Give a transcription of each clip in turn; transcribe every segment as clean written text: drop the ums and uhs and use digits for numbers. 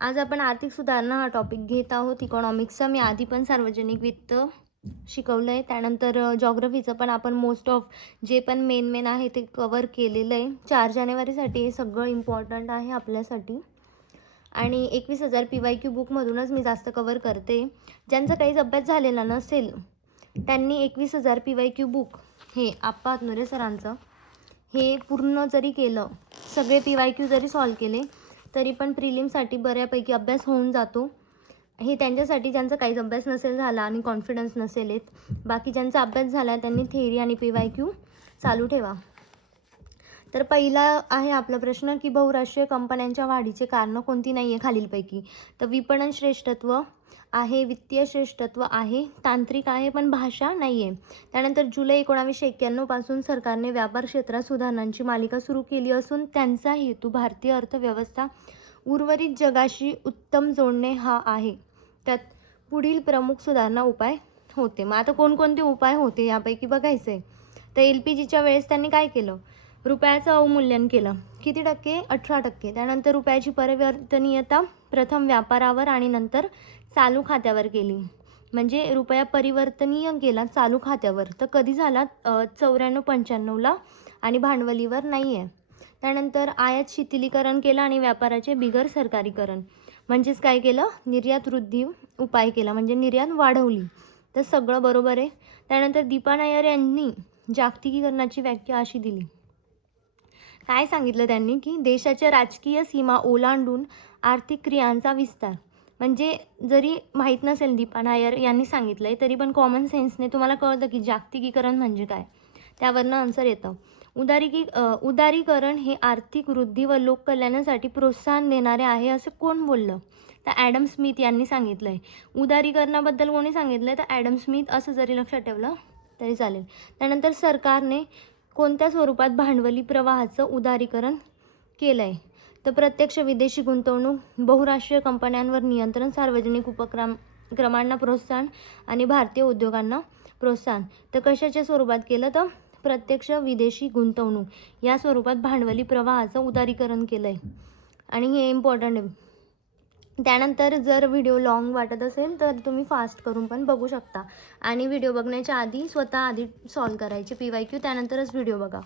आज आपण आर्थिक सुधारणा हा टॉपिक घेत आहोत. इकॉनॉमिक्सचा मी आधी पण सार्वजनिक वित्त शिकवलं आहे. त्यानंतर जॉग्रफीचं पण आपण मोस्ट ऑफ जे पण मेन आहे ते कवर केलेलं आहे. 4 जानेवारीसाठी हे सगळं इम्पॉर्टंट आहे आपल्यासाठी. आणि 21,000 PYQ बुकमधूनच मी जास्त कवर करते. ज्यांचा काहीच अभ्यास झालेला नसेल त्यांनी 21,000 PYQ बुक हे आप्पा हातनुरे सरांचं हे पूर्ण जरी केलं, सगळे PYQ जरी सॉल्व केले तरी पण प्रिलिमसाठी बऱ्यापैकी अभ्यास होऊन जातो. हे त्यांच्यासाठी ज्यांचा काहीच अभ्यास नसेल झाला आणि कॉन्फिडन्स नसेल येत. बाकी ज्यांचा अभ्यास झाला त्यांनी थेअरी आणि PYQ चालू ठेवा. तर पहिला आहे आपला प्रश्न की बहुराष्ट्रीय कंपन्यांच्या वाढीचे कारणं कोणती नाही आहे खालीलपैकी. तर विपणन श्रेष्ठत्व आहे, वित्तीय श्रेष्ठत्व आहे, तांत्रिक आहे पण भाषा नाही आहे. त्यानंतर जुलै 1991 पासून सरकारने व्यापार क्षेत्रात सुधारणांची मालिका सुरू केली असून त्यांचा हेतू भारतीय अर्थव्यवस्था उर्वरित जगाशी उत्तम जोडणे हा आहे. त्यात पुढील प्रमुख सुधारणा उपाय होते. मग आता कोणकोणते उपाय होते यापैकी बघायचं आहे. तर LPGच्या वेळेस त्यांनी काय केलं? रुपयाचं अवमूल्यन केलं. किती टक्के? 18%. त्यानंतर रुपयाची परिवर्तनीयता प्रथम व्यापारावर आणि नंतर चालू खात्यावर केली. म्हणजे रुपया परिवर्तनीय केला चालू खात्यावर. तर कधी झाला? 94-95ला आणि भांडवलीवर नाही आहे. त्यानंतर आयात शिथिलीकरण केलं आणि व्यापाराचे बिगर सरकारीकरण. म्हणजेच काय केलं? निर्यात वृद्धी उपाय केला, म्हणजे निर्यात वाढवली. तर सगळं बरोबर आहे. त्यानंतर दीपा नायर यांनी जागतिकीकरणाची व्याख्या अशी दिली. काय सांगितलं त्यांनी की देशाच्या राजकीय सीमा ओलांडून आर्थिक क्रियांचा विस्तार. म्हणजे जरी माहीत नसेल दीपा नायर यांनी सांगितलं आहे तरी पण कॉमन सेन्सने तुम्हाला कळतं की जागतिकीकरण म्हणजे काय. त्यावरनं आन्सर येतं. उदारीकरण हे आर्थिक वृद्धी व लोककल्याणासाठी प्रोत्साहन देणारे आहे असं कोण बोललं? तर ॲडम स्मिथ यांनी सांगितलं आहे. उदारीकरणाबद्दल कोणी सांगितलं आहे? तर ॲडम स्मिथ. असं जरी लक्षात ठेवलं तरी चालेल. त्यानंतर सरकारने कोणत्या स्वरूपात भांडवली प्रवाहाचं उदारीकरण केलं आहे? तर प्रत्यक्ष विदेशी गुंतवणूक, बहुराष्ट्रीय कंपन्यांवर नियंत्रण, सार्वजनिक उपक्रमांना प्रोत्साहन आणि भारतीय उद्योगांना प्रोत्साहन. तर कशाच्या स्वरूपात केलं? तर प्रत्यक्ष विदेशी गुंतवणूक या स्वरूपात भांडवली प्रवाहाचं उदारीकरण केलं आहे. आणि हे इम्पॉर्टंट आहे. त्यानंतर जर व्हिडिओ लॉंग वाटत असेल तर तुम्ही फास्ट करून पण बघू शकता. आणि व्हिडिओ बघण्याच्या आधी स्वतः आधी सॉल्व करायचे PYQ, त्यानंतरच व्हिडिओ बघा.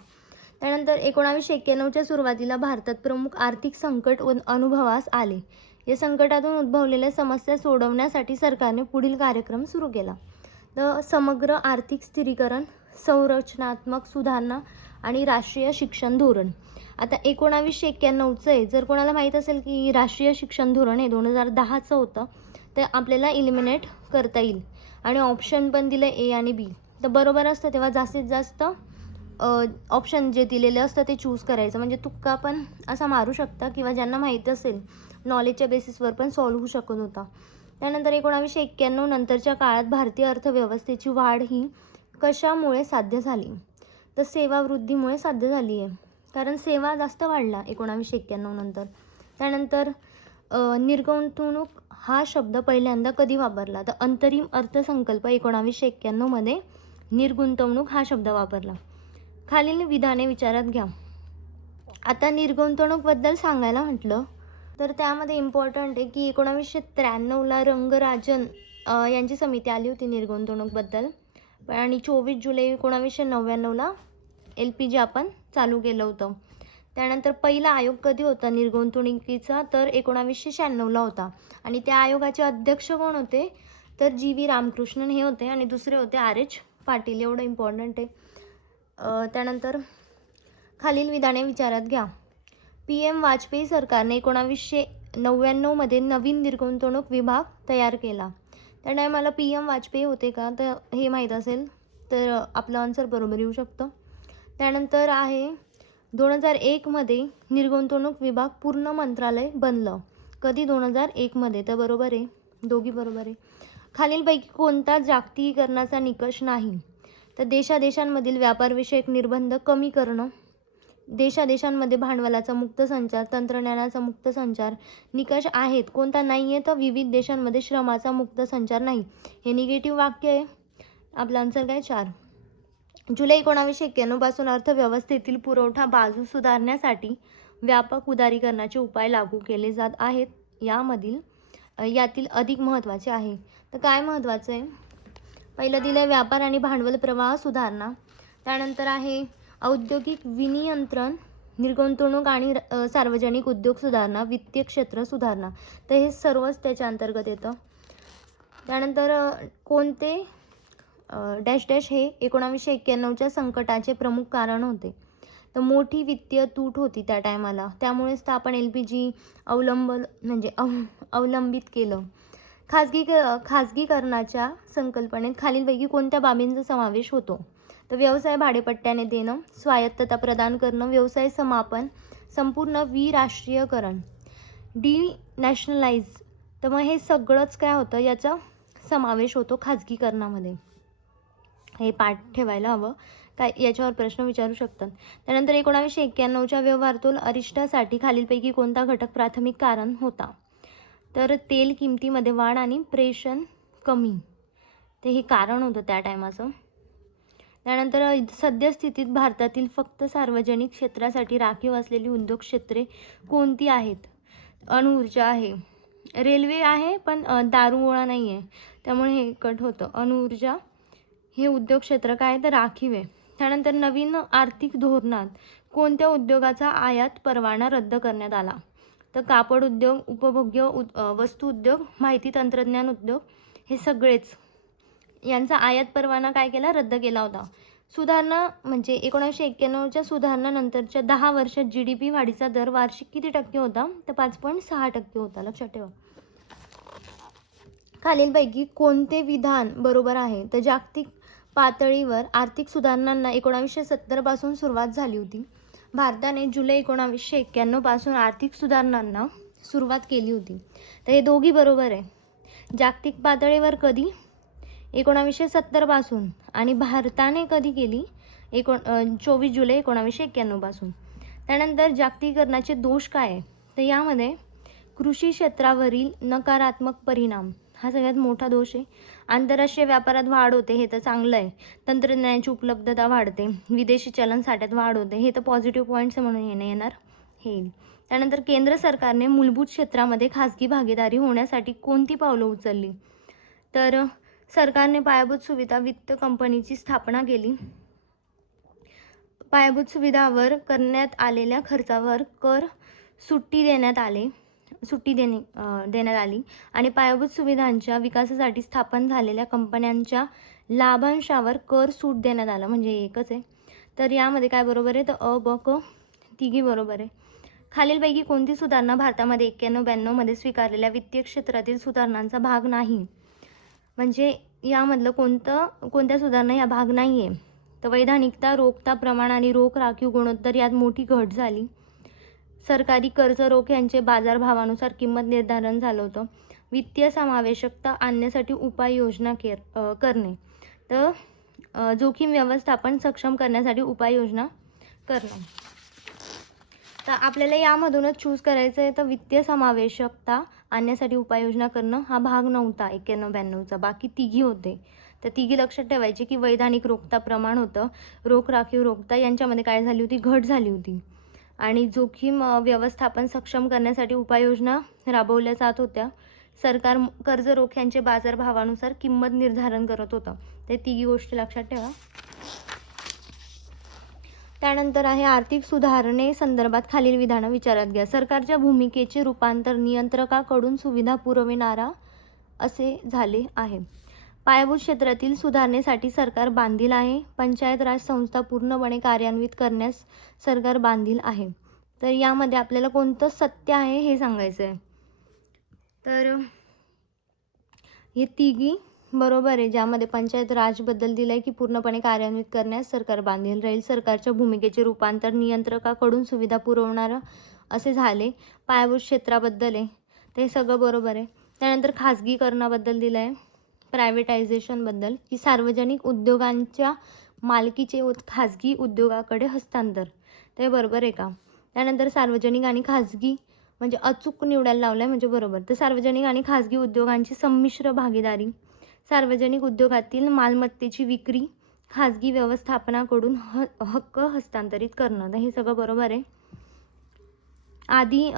त्यानंतर 1991च्या सुरुवातीला भारतात प्रमुख आर्थिक संकट अनुभवास आले. या संकटातून उद्भवलेल्या समस्या सोडवण्यासाठी सरकारने पुढील कार्यक्रम सुरू केला. तर समग्र आर्थिक स्थिरीकरण, संरचनात्मक सुधारणा आणि राष्ट्रीय शिक्षण धोरण. आता 1991चं आहे. जर कोणाला माहीत असेल की राष्ट्रीय शिक्षण धोरण हे 2010चं होतं तर आपल्याला इलिमिनेट करता येईल. आणि ऑप्शन पण दिलं A आणि B. तर बरोबर असतं तेव्हा जास्तीत जास्त ऑप्शन जे दिलेले असतं ते चूज करायचं. म्हणजे तुक्का पण असा मारू शकता किंवा ज्यांना माहीत असेल नॉलेजच्या बेसिसवर पण सॉल्व्ह होऊ शकत होता. त्यानंतर 1991 नंतरच्या काळात भारतीय अर्थव्यवस्थेची वाढ ही कशामुळे साध्य झाली? तर सेवा वृद्धीमुळे साध्य झाली आहे. कारण सेवा जास्त वाढला 1991 नंतर. त्यानंतर निर्गुंतवणूक हा शब्द पहिल्यांदा कधी वापरला? तर अंतरिम अर्थसंकल्प 1991मध्ये निर्गुंतवणूक हा शब्द वापरला. खालील विधाने विचारात घ्या. आता निर्गुंतवणूकबद्दल सांगायला म्हटलं तर त्यामध्ये इम्पॉर्टंट आहे की 1993ला रंगराजन यांची समिती आली होती निर्गुंतवणूकबद्दल. आणि 24 जुलै 1999ला LPG आपण चालू केलं होतं. त्यानंतर पहिला आयोग कधी होता निर्गुंतवणुकीचा? तर 1996ला होता. आणि त्या आयोगाचे अध्यक्ष कोण होते? तर GV रामकृष्णन हे होते आणि दुसरे होते RH पाटील. एवढं इम्पॉर्टंट आहे. त्यानंतर खालील विधाने विचारात घ्या. PM वाजपेयी सरकारने 1999मध्ये नवीन निर्गुंतवणूक विभाग तयार केला. त्या टायमाला PM वाजपेयी होते का? तर हे माहीत असेल तर आपलं आन्सर बरोबर येऊ शकतं. त्यानंतर आहे 2001मध्ये निर्गुंतवणूक विभाग पूर्ण मंत्रालय बनलं. कधी? 2001मध्ये. तर बरोबर आहे, दोघी बरोबर आहे. खालीलपैकी कोणता जागतिकीकरणाचा निकष नाही? तर देशादेशांमधील व्यापारविषयक निर्बंध कमी करणं, देशादेशांमध्ये भांडवलाचा मुक्त संचार, तंत्रज्ञानाचा मुक्त संचार निकष आहेत. कोणता नाही आहे? तर विविध देशांमध्ये श्रमाचा मुक्त संचार नाही. हे निगेटिव्ह वाक्य आहे. आपला आन्सर काय? 4. जुलै 1991 पासून अर्थव्यवस्थेतील पुरवठा बाजू सुधारण्यासाठी व्यापक उदारीकरणाचे उपाय लागू केले जात आहेत. यातील अधिक महत्त्वाचे आहे. तर काय महत्त्वाचं आहे? पहिलं दिलं आहे व्यापार आणि भांडवल प्रवाह सुधारणा. त्यानंतर आहे औद्योगिक विनियंत्रण, निर्गुंतवणूक आणि सार्वजनिक उद्योग सुधारणा, वित्तीय क्षेत्र सुधारणा. तर हे सर्वच त्याच्या अंतर्गत येतं. त्यानंतर कोणते डॅश डॅश हे 1991च्या संकटाचे प्रमुख कारण होते? तर मोठी वित्तीय तूट होती त्या टायमाला, त्यामुळेच तर आपण LPG अवलंबित केलं. खाजगीकरणाच्या संकल्पनेत खालीलपैकी कोणत्या बाबींचा समावेश होतो? तर व्यवसाय भाडेपट्ट्याने देणं, स्वायत्तता प्रदान करणं, व्यवसाय समापन, संपूर्ण विराष्ट्रीयकरण, डिनॅशनलाइज. तर मग हे सगळंच काय होतं, याचा समावेश होतो खाजगीकरणामध्ये. हे पाठ ठेवायला हवं, काय याच्यावर प्रश्न विचारू शकतात. त्यानंतर 1991च्या व्यवहारतोल अरिष्टासाठी खालीलपैकी कोणता घटक प्राथमिक कारण होता? तर तेल किमतीमध्ये वाढ आणि प्रेषण कमी, ते हे कारण होतं त्या टायमाचं. त्यानंतर सद्यस्थितीत भारतातील फक्त सार्वजनिक क्षेत्रासाठी राखीव असलेली उद्योग क्षेत्रे कोणती आहेत? अणुऊर्जा आहे, रेल्वे आहे पण दारूगोळा नाही आहे, त्यामुळे हे कट होतं. अणुऊर्जा हे उद्योग क्षेत्र काय तर राखीव आहे. त्यानंतर नवीन आर्थिक धोरणात कोणत्या उद्योगाचा आयात परवाना रद्द करण्यात आला? तर कापड उद्योग, उपभोग्य वस्तू उद्योग, माहिती तंत्रज्ञान उद्योग, हे सगळेच यांचा आयात परवाना काय केला? रद्द केला होता. सुधारणा म्हणजे 1991च्या सुधारणानंतरच्या 10 वर्षात GDP वाढीचा दर वार्षिक किती टक्के होता? तर 5.6% होता, लक्षात ठेवा. खालीलपैकी कोणते विधान बरोबर आहे? तर जागतिक पातळीवर आर्थिक सुधारणांना 1970 पासून सुरुवात झाली होती. भारताने जुलै 1991 पासून आर्थिक सुधारणांना सुरुवात केली होती. तर हे दोघी बरोबर आहे. जागतिक पातळीवर कधी? 1970 पासून, आणि भारताने कधी केली? 24 जुलै 1991 पासून. त्यानंतर जागतिकीकरणाचे दोष काय आहे? तर यामध्ये कृषी क्षेत्रावरील नकारात्मक परिणाम हा सगळ्यात मोठा दोष आहे. आंतरराष्ट्रीय व्यापारात वाढ होते, हे तर चांगलं आहे. तंत्रज्ञानाची उपलब्धता वाढते, विदेशी चलन साठ्यात वाढ होते, हे तर पॉझिटिव्ह पॉईंट्स म्हणून येणार हे. त्यानंतर केंद्र सरकारने मूलभूत क्षेत्रामध्ये खाजगी भागीदारी होण्यासाठी कोणती पावलं उचलली? तर सरकारने पायाभूत सुविधा वित्त कंपनीची स्थापना केली. पायाभूत सुविधावर करण्यात आलेल्या खर्चावर कर सुट्टी देण्यात आली आणि पायाभूत सुविधांच्या विकासासाठी स्थापन झालेल्या कंपन्यांच्या लाभांशावर कर सूट देण्यात आला. म्हणजे एकच आहे. तर यामध्ये काय बरोबर आहे? तर अ, ब, क तिघी बरोबर आहे. खालीलपैकी कोणती सुधारणा भारतामध्ये 91-92 मध्ये स्वीकारलेल्या वित्तीय क्षेत्रातील सुधारणांचा भाग नाही? म्हणजे यामधलं कोणत्या सुधारणा या भाग नाही आहे? तर वैधानिकता, रोखता प्रमाण आणि रोख राखीव गुणोत्तर यात मोठी घट झाली. सरकारी कर्ज रोख यांचे बाजारभावानुसार किंमत निर्धारण झालं होतं. वित्तीय समावेशकता आणण्यासाठी उपाययोजना करणे. तर जोखीम व्यवस्थापन सक्षम करण्यासाठी उपाययोजना करणं. तर आपल्याला यामधूनच चूज करायचं आहे. तर वित्तीय समावेशकता आणण्यासाठी उपाययोजना करणं हा भाग नव्हता 91-92चा, बाकी तिघी होते. तर तिघी लक्षात ठेवायचे की वैधानिक रोखता प्रमाण होतं, रोख राखीव रोखता यांच्यामध्ये काय झाली होती? घट झाली होती. आणि जोखीम व्यवस्थापन सक्षम करण्यासाठी उपाययोजना राबवल्या जात होत्या. सरकार कर्ज रोख यांचे बाजारभावानुसार किंमत निर्धारण करत होतं. ते तिघी गोष्टी लक्षात ठेवा. त्यानंतर आहे आर्थिक सुधारणे संदर्भात खालील विधानं विचारात घ्या. सरकारच्या भूमिकेचे रूपांतर नियंत्रकाकडून सुविधा पुरविणारा असे झाले आहे. पायाभूत क्षेत्रातील सुधारणेसाठी सरकार बांधील आहे. पंचायत राज संस्था पूर्णपणे कार्यान्वित करण्यास सरकार बांधील आहे. तर यामध्ये आपल्याला कोणतं सत्य आहे हे सांगायचं आहे. तर हे तिघी बरोबर आहे. ज्यामध्ये पंचायत राजबद्दल दिलं आहे की पूर्णपणे कार्यान्वित करण्यास सरकार बांधील राहील. सरकारच्या भूमिकेचे रूपांतर नियंत्रकाकडून सुविधा पुरवणारं असे झाले. पायाभूत क्षेत्राबद्दल आहे, ते सगळं बरोबर आहे. त्यानंतर खाजगीकरणाबद्दल दिलं आहे, प्रायव्हेटायझेशनबद्दल की सार्वजनिक उद्योगांच्या मालकीचे खाजगी उद्योगाकडे हस्तांतर, ते बरोबर आहे का? त्यानंतर सार्वजनिक आणि खाजगी म्हणजे अचूक निवडायला लावलं आहे म्हणजे बरोबर. तर सार्वजनिक आणि खाजगी उद्योगांची संमिश्र भागीदारी, सार्वजनिक उद्योगातील मालमत्तेची विक्री खाजगी व्यवस्थापनाकडून हक्क हस्तांतरित करणं, तर हे सगळं बरोबर आहे. आधी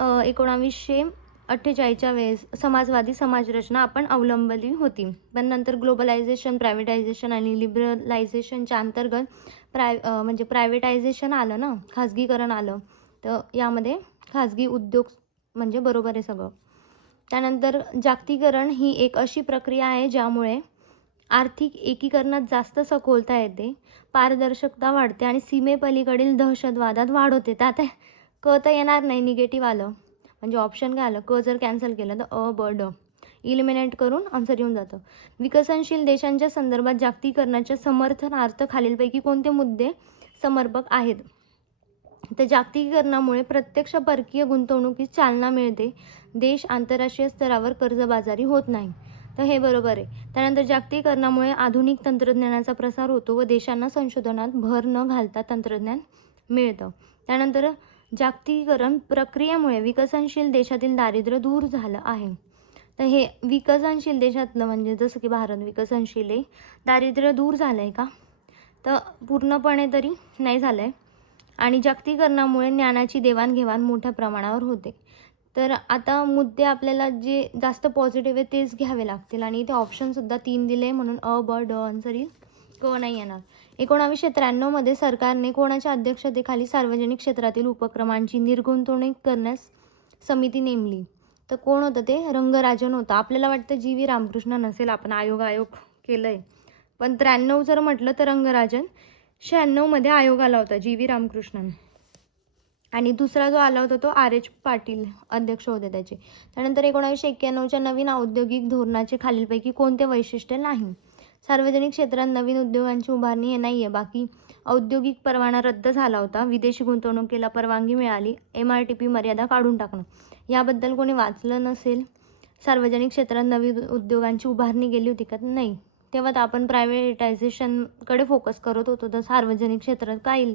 48च्या वेळेस समाजवादी समाजरचना आपण अवलंबली होती. पण नंतर ग्लोबलायझेशन, प्रायव्हेटायझेशन आणि लिबरलायझेशनच्या अंतर्गत म्हणजे प्रायव्हेटायझेशन आलं ना, खाजगीकरण आलं. तर यामध्ये खाजगी उद्योग म्हणजे बरोबर आहे सगळं. त्यानंतर जागतिकीकरण ही एक अशी प्रक्रिया आहे ज्यामुळे आर्थिक एकीकरणात जास्त सखोलता येते, पारदर्शकता वाढते आणि सीमेपलीकडील दहशतवादात वाढ होते. त्यात क तर येणार नाही, निगेटिव्ह आलं. म्हणजे ऑप्शन काय आलं, क जर कॅन्सल केलं तर अ, ब, ड इलिमिनेट करून आन्सर येऊन जातं. विकसनशील देशांच्या संदर्भात जागतिकीकरणाच्या समर्थनार्थ खालीलपैकी कोणते मुद्दे समर्पक आहेत? तर जागतिकीकरणामुळे प्रत्यक्ष परकीय गुंतवणुकीस चालना मिळते. देश आंतरराष्ट्रीय स्तरावर कर्जबाजारी होत नाही. तर हे बरोबर आहे. त्यानंतर जागतिकीकरणामुळे आधुनिक तंत्रज्ञानाचा प्रसार होतो व देशांना संशोधनात भर न घालता तंत्रज्ञान मिळतं. त्यानंतर जागतिकीकरण प्रक्रियेमुळे विकसनशील देशातील दारिद्र्य दूर झालं आहे. तर हे विकसनशील देशातलं म्हणजे जसं की भारत विकसनशील आहे, दारिद्र्य दूर झालं आहे का? तर पूर्णपणे तरी नाही झालं आहे. आणि जागतिकीकरणामुळे ज्ञानाची देवाणघेवाण मोठ्या प्रमाणावर होते. तर आता मुद्दे आपल्याला जे जास्त पॉझिटिव्ह आहे तेच घ्यावे लागतील आणि इथे ऑप्शनसुद्धा 3 दिले म्हणून अ, ब, ड आन्सर येईल. क नाही येणार. 1993 सरकारने कोणाच्या अध्यक्षतेखाली सार्वजनिक क्षेत्रातील उपक्रमांची निर्गुंतवणूक करण्यास समिती नेमली? तर कोण होतं ते? रंगराजन होतं. आपल्याला वाटतं जी व्ही रामकृष्ण नसेल, आपण आयोग केलं आहे. पण 93 जर म्हटलं तर रंगराजन. 96मध्ये आयोग आला होता जी व्ही रामकृष्णन. आणि दुसरा जो आला होता तो R.H. पाटील अध्यक्ष होते त्याचे. त्यानंतर 1991च्या नवीन औद्योगिक धोरणाचे खालीलपैकी कोणते वैशिष्ट्य नाही? सार्वजनिक क्षेत्रात नवीन उद्योगांची उभारणी हे नाही आहे. बाकी औद्योगिक परवाना रद्द झाला होता, विदेशी गुंतवणुकीला परवानगी मिळाली, MRTP मर्यादा काढून टाकणं. याबद्दल कोणी वाचलं नसेल. सार्वजनिक क्षेत्रात नवीन उद्योगांची उभारणी गेली होती का? नाही. तेव्हा तर आपण प्रायव्हेटायझेशनकडे फोकस करत होतो, तर सार्वजनिक क्षेत्रात काय येईल?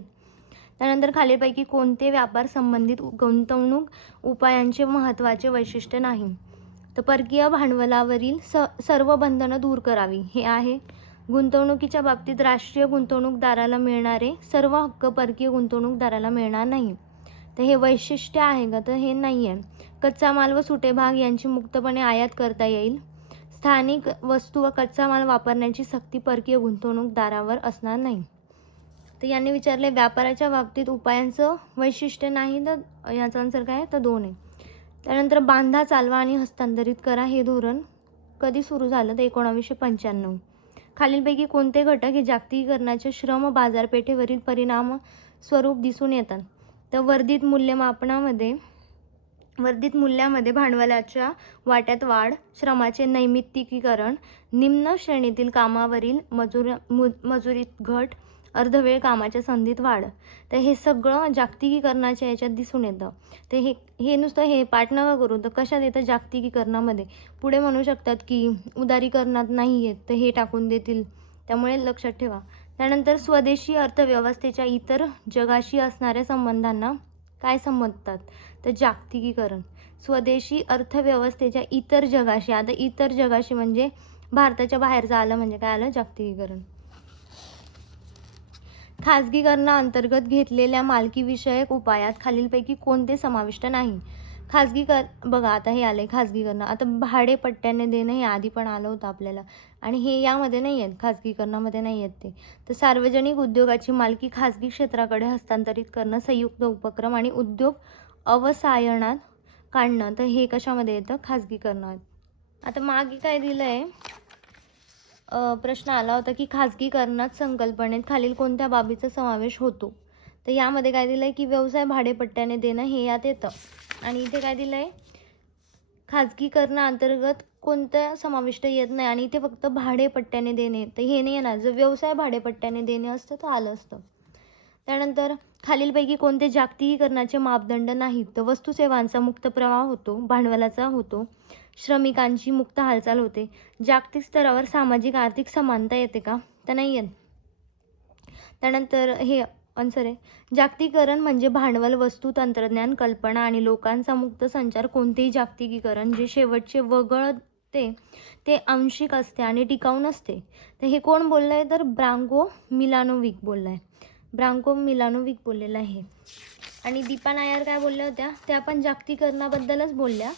त्यानंतर खालीलपैकी कोणते व्यापार संबंधित गुंतवणूक उपायांचे महत्त्वाचे वैशिष्ट्य नाही? तर परकीय भांडवलावरील सर्व बंधनं दूर करावी हे आहे. गुंतवणुकीच्या बाबतीत राष्ट्रीय गुंतवणूकदाराला मिळणारे सर्व हक्क परकीय गुंतवणूकदाराला मिळणार नाही. तर हे वैशिष्ट्य आहे का? तर हे नाही आहे. कच्चा माल व सुटे भाग यांची मुक्तपणे आयात करता येईल. स्थानिक वस्तू व कच्चा माल वापरण्याची सक्ती परकीय गुंतवणूकदारावर असणार नाही. तर यांनी विचारले व्यापाराच्या बाबतीत उपायांचं वैशिष्ट्य नाही, तर याचा आन्सर काय? तर 2 आहे. त्यानंतर बांधा, चालवा आणि हस्तांतरित करा हे धोरण कधी सुरू झालं? तर 1995. खालीलपैकी कोणते घटक हे जागतिकीकरणाच्या श्रम बाजारपेठेवरील परिणाम स्वरूप दिसून येतात? तर वर्धित मूल्यामध्ये भांडवलाच्या वाट्यात वाढ, श्रमाचे नैमित्तिकीकरण, निम्न श्रेणीतील कामावरील मजुरीत घट, अर्धवेळ कामाच्या संधीत वाढ. तर हे सगळं जागतिकीकरणाच्या याच्यात दिसून येतं. तर हे नुसतं हे पाठ नका करू. तर कशात येतं? जागतिकीकरणामध्ये. पुढे म्हणू शकतात की उदारीकरणात नाही आहेत, तर हे टाकून देतील. त्यामुळे लक्षात ठेवा. त्यानंतर स्वदेशी अर्थव्यवस्थेच्या इतर जगाशी असणाऱ्या संबंधांना काय संबोधतात? तर जागतिकीकरण. स्वदेशी अर्थव्यवस्थेच्या इतर जगाशी, आता इतर जगाशी म्हणजे भारताच्या बाहेरचं आलं म्हणजे काय आलं? जागतिकीकरण. खाजगीकरणाअंतर्गत घेतलेल्या मालकीविषयक उपायात खालीलपैकी कोणते समाविष्ट नाही? बघा आता हे आलंय खाजगीकरण. आता भाडेपट्ट्याने देणं हे आधी पण आलं होतं आपल्याला आणि हे यामध्ये नाही आहेत, खाजगीकरणामध्ये नाही आहेत ते. तर सार्वजनिक उद्योगाची मालकी खाजगी क्षेत्राकडे हस्तांतरित करणं, संयुक्त उपक्रम आणि उद्योग अवसायनात काढणं. तर हे कशामध्ये येतं? खाजगीकरणात. आता मागे काय दिलं आहे? प्रश्न आला होता की खाजगीकरणात संकल्पनेत खालील कोणत्या बाबीचा समावेश होतो? तर यामध्ये काय दिलं आहे की व्यवसाय भाडेपट्ट्याने देणं हे यात येतं. आणि इथे काय दिलं आहे? खाजगीकरणाअंतर्गत कोणत्या समाविष्ट येत नाही आणि इथे फक्त भाडेपट्ट्याने देणे, तर हे नाही येणार. जर व्यवसाय भाडेपट्ट्याने देणे असतं तर आलं असतं. त्यानंतर खालीलपैकी कोणते जागतिकीकरणाचे मापदंड नाहीत? तर वस्तू सेवांचा मुक्त प्रवाह होतो, भांडवलाचा होतो, श्रमिकांची मुक्त हालचाल होते. जागतिक स्तरावर सामाजिक आर्थिक समानता येते का? तर नाही येत. त्यानंतर हे आन्सर आहे. जागतिकीकरण म्हणजे भांडवल, वस्तू, तंत्रज्ञान, कल्पना आणि लोकांचा मुक्त संचार. कोणतेही जागतिकीकरण जे शेवटचे वगळते ते आंशिक असते आणि टिकाऊ नसते. तर हे कोण बोललं आहे? तर ब्रांको मिलानोविक बोललं आहे. ब्रांको मिलानोविक बोललेलं आहे. आणि दीपा नायर काय बोलल्या होत्या? त्या पण जागतिकीकरणाबद्दलच बोलल्या.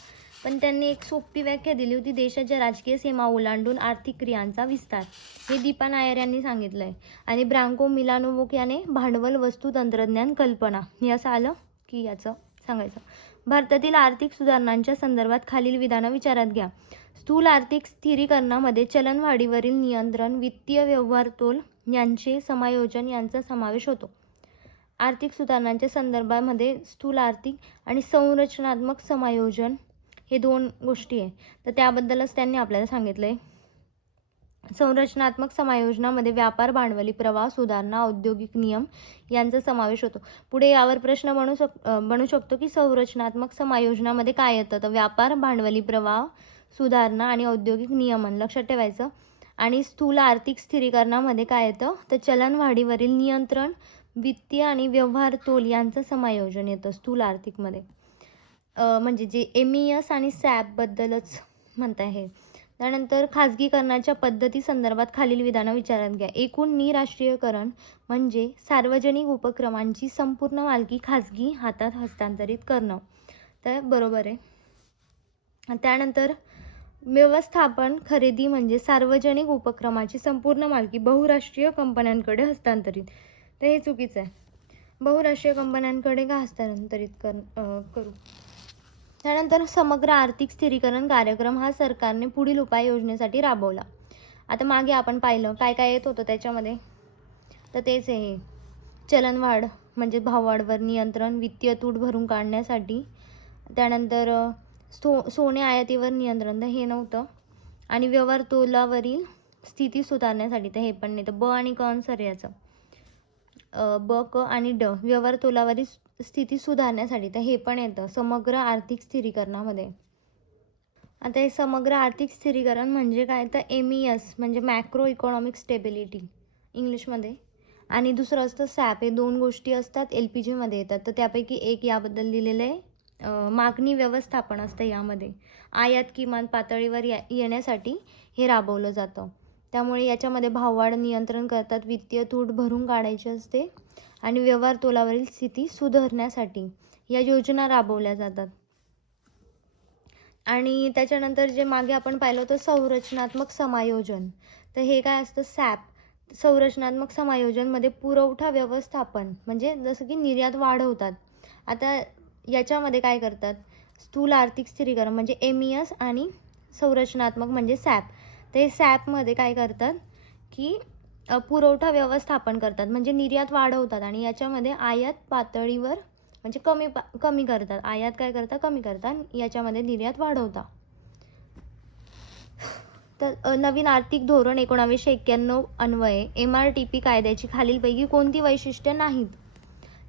पण त्यांनी एक सोपी व्याख्या दिली होती, देशाच्या राजकीय सीमा ओलांडून आर्थिक क्रियांचा विस्तार. हे दीपा नायर यांनी सांगितलं आहे. आणि ब्रांको मिलानोव्हिक याने भांडवल, वस्तू, तंत्रज्ञान, कल्पना, हे असं आलं की याचं सांगायचं. भारतातील आर्थिक सुधारणांच्या संदर्भात खालील विधानं विचारात घ्या. स्थूल आर्थिक स्थिरीकरणामध्ये चलनवाढीवरील नियंत्रण, वित्तीय व्यवहार तोल यांचे समायोजन यांचा समावेश होतो. आर्थिक सुधारणांच्या संदर्भामध्ये स्थूल आर्थिक आणि संरचनात्मक समायोजन हे 2 गोष्टी आहे. तर त्याबद्दलच त्यांनी आपल्याला सांगितलं आहे. संरचनात्मक समायोजनामध्ये व्यापार, भांडवली प्रवाह सुधारणा, औद्योगिक नियम यांचा समावेश होतो. पुढे यावर प्रश्न बनू शकतो की संरचनात्मक समायोजनामध्ये काय येतं? तर व्यापार, भांडवली प्रवाह सुधारणा आणि औद्योगिक नियमन लक्षात ठेवायचं. आणि स्थूल आर्थिक स्थिरीकरणामध्ये काय येतं? तर चलनवाढीवरील नियंत्रण, वित्तीय आणि व्यवहार तोल यांचं समायोजन येतं स्थूल आर्थिकमध्ये. म्हणजे जे MES आणि SAP-बद्दलच म्हणता आहे. त्यानंतर खाजगीकरणाच्या पद्धती संदर्भात खालील विधानं विचारात घ्या. एकूण निराष्ट्रीयकरण म्हणजे सार्वजनिक उपक्रमांची संपूर्ण मालकी खाजगी हातात हस्तांतरित करणं. तर बरोबर आहे. त्यानंतर व्यवस्थापन खरेदी म्हणजे सार्वजनिक उपक्रमाची संपूर्ण मालकी बहुराष्ट्रीय कंपन्यांकडे हस्तांतरित. तर हे चुकीचं आहे. बहुराष्ट्रीय कंपन्यांकडे का हस्तांतरित करू. त्यानंतर समग्र आर्थिक स्थिरीकरण कार्यक्रम हा सरकारने पुढील उपाययोजनेसाठी राबवला. आता मागे आपण पाहिलं काय काय येत होतं त्याच्यामध्ये, तर तेच आहे चलनवाढ म्हणजे भाववाढवर नियंत्रण, वित्तीय तूट भरून काढण्यासाठी. त्यानंतर सोने आयातीवर नियंत्रण, तर हे नव्हतं. आणि व्यवहार तोलावरील स्थिती सुधारण्यासाठी, तर हे पण नाही. तर ब आणि क आन्सर याचं. ब, क आणि ड व्यवहार तोलावरील स्थिती सुधारण्यासाठी, तर हे पण येतं समग्र आर्थिक स्थिरीकरणामध्ये. आता हे समग्र आर्थिक स्थिरीकरण म्हणजे काय? तर MES म्हणजे मॅक्रो इकॉनॉमिक स्टेबिलिटी इंग्लिशमध्ये. आणि दुसरं असतं SAP. हे 2 गोष्टी असतात, LPGमध्ये येतात. तर त्यापैकी एक याबद्दल लिहिलेलं आहे. मागणी व्यवस्थापन असतं यामध्ये. आयात किमान पातळीवर येण्यासाठी हे राबवलं जातं. त्यामुळे याच्यामध्ये भाववाढ नियंत्रण करतात, वित्तीय तूट भरून काढायची असते आणि व्यवहार तोलावरील स्थिती सुधारण्यासाठी या योजना राबवल्या जातात. आणि त्याच्यानंतर जे मागे आपण पाहिलं होतं संरचनात्मक समायोजन, तर हे काय असतं? SAP. संरचनात्मक समायोजनमध्ये पुरवठा व्यवस्थापन म्हणजे जसं की निर्यात वाढवतात. आता याच्यामध्ये काय करतात? स्थूल आर्थिक स्थिरीकरण म्हणजे MES आणि संरचनात्मक म्हणजे SAP. तर हे SAPमध्ये काय करतात की पुरवठा व्यवस्थापन करतात म्हणजे निर्यात वाढवतात. आणि याच्यामध्ये आयात पातळीवर म्हणजे कमी करतात. आयात काय करतात? कमी करतात. याच्यामध्ये निर्यात वाढवतात. तर नवीन आर्थिक धोरण 1991 अन्वये MRTP कायद्याची खालीलपैकी कोणती वैशिष्ट्ये नाहीत?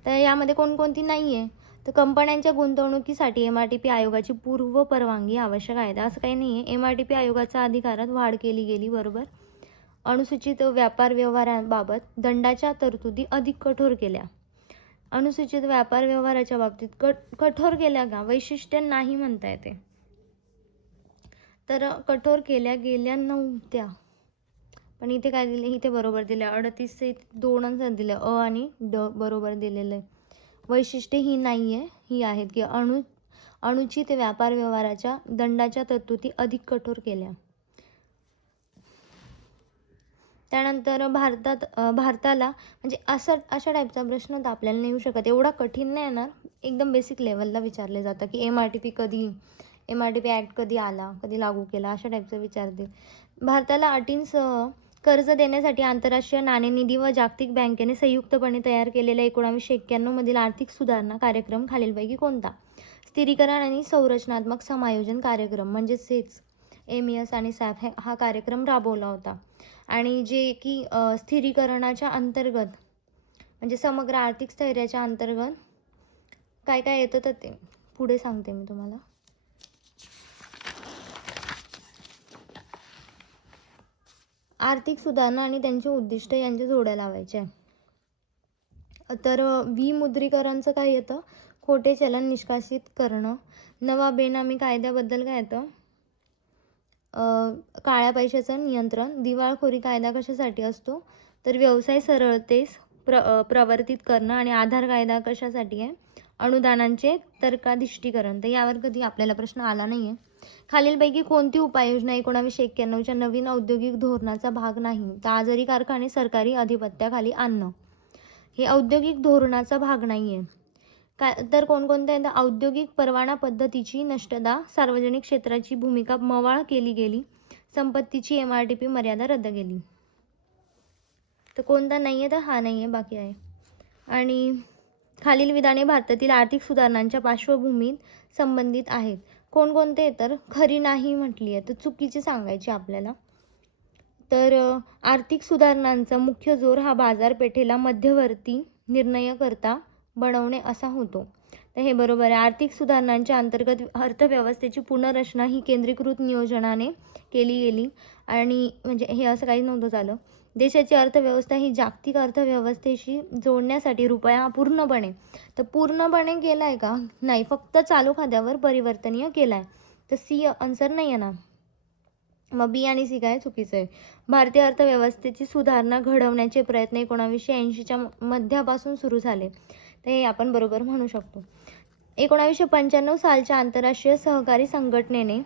तर यामध्ये कोणकोणती नाही आहे? तर कंपन्यांच्या गुंतवणुकीसाठी MRTP आयोगाची पूर्व परवानगी आवश्यक आहे. असं काही नाही आहे. MRTP आयोगाच्या अधिकारात वाढ केली गेली, बरोबर. अनुसूचित व्यापार व्यवहारांबाबत दंडाच्या तरतुदी अधिक कठोर केल्या. अनुसूचित व्यापार व्यवहाराच्या बाबतीत कठोर केल्या का? वैशिष्ट्य नाही म्हणता येते. तर कठोर केल्या गेल्या नव्हत्या. पण इथे काय दिले? इथे बरोबर दिले. 38 चे 2 आन्सर दिले. अ आणि ड बरोबर दिलेलं आहे. वैशिष्ट्ये ही नाही आहे, ही आहेत की अनुचित व्यापार व्यवहाराच्या दंडाच्या तरतुदी अधिक कठोर केल्या. त्यानंतर भारताला म्हणजे अशा टाईपचा प्रश्न तर आपल्याला नाही येऊ शकत. एवढा कठीण नाही येणार, एकदम बेसिक लेवलला विचारले जातं की MRTP ॲक्ट कधी आला, कधी लागू केला, अशा टाईपचं विचारते. भारताला अटींसह कर्ज देण्यासाठी आंतरराष्ट्रीय नाणेनिधी व जागतिक बँकेने संयुक्तपणे तयार केलेल्या 1991 मधील आर्थिक सुधारणा कार्यक्रम खालीलपैकी कोणता? स्थिरीकरण आणि संरचनात्मक समायोजन कार्यक्रम म्हणजेच हेच MES आणि SAP हा कार्यक्रम राबवला होता. आणि जे की स्थिरीकरणाच्या अंतर्गत म्हणजे समग्र आर्थिक स्थैर्याच्या अंतर्गत काय काय येतं तर ते पुढे सांगते मी तुम्हाला. आर्थिक सुधारणा आणि त्यांचे उद्दिष्ट यांच्या जोड्या लावायच्या. तर विमुद्रीकरणचं काय येतं? खोटे चलन निष्कासित करणं. नवा बेनामी कायद्याबद्दल काय येतं? काळ्या पैशाचं नियंत्रण. दिवाळखोरी कायदा कशासाठी असतो? तर व्यवसाय सरळतेस प्रवर्तित करणं. आणि आधार कायदा कशासाठी आहे? अनुदानांचे तर्काधिष्ठीकरण. तर यावर कधी आपल्याला प्रश्न आला नाही आहे. खालीलपैकी कोणती उपाययोजना 1991च्या नवीन औद्योगिक धोरणाचा भाग नाही? तर आजारी कारखाने सरकारी अधिपत्याखाली आणणं हे औद्योगिक धोरणाचा भाग नाही आहे. तर कोणकोणत्या आहेत? औद्योगिक परवाना पद्धतीची नष्टता, सार्वजनिक क्षेत्राची भूमिका मवाळ केली गेली, संपत्तीची MRTP मर्यादा रद्द केली. तर कोणता नाही आहे? तर हा नाही आहे, बाकी आहे. आणि खालील विधाने भारतातील आर्थिक सुधारणांच्या पार्श्वभूमीत संबंधित आहेत. कोणकोणते? तर खरी नाही म्हटली आहे, तर चुकीची सांगायची आपल्याला. तर आर्थिक सुधारणांचा मुख्य जोर हा बाजारपेठेला मध्यवर्ती निर्णयकर्ता बनवणे असा होतो. तर हे बरोबर आहे. आर्थिक सुधारणांच्या अंतर्गत अर्थव्यवस्थेची पुनर्रचना ही केंद्रीकृत नियोजनाने केली गेली आणि म्हणजे हे असं काही नव्हतं झालं. देशाची अर्थव्यवस्था ही जागतिक अर्थव्यवस्थेशी जोडण्यासाठी रुपया पूर्णपणे केला आहे का? नाही, फक्त चालू खात्यावर परिवर्तनीय केला आहे. तर सी आन्सर नाही आहे ना. मग बी आणि सी काय? चुकीचं आहे. भारतीय अर्थव्यवस्थेची सुधारणा घडवण्याचे प्रयत्न 1980च्या मध्यापासून सुरू झाले. तर हे आपण बरोबर म्हणू शकतो. 1995 सालच्या आंतरराष्ट्रीय सहकारी संघटनेने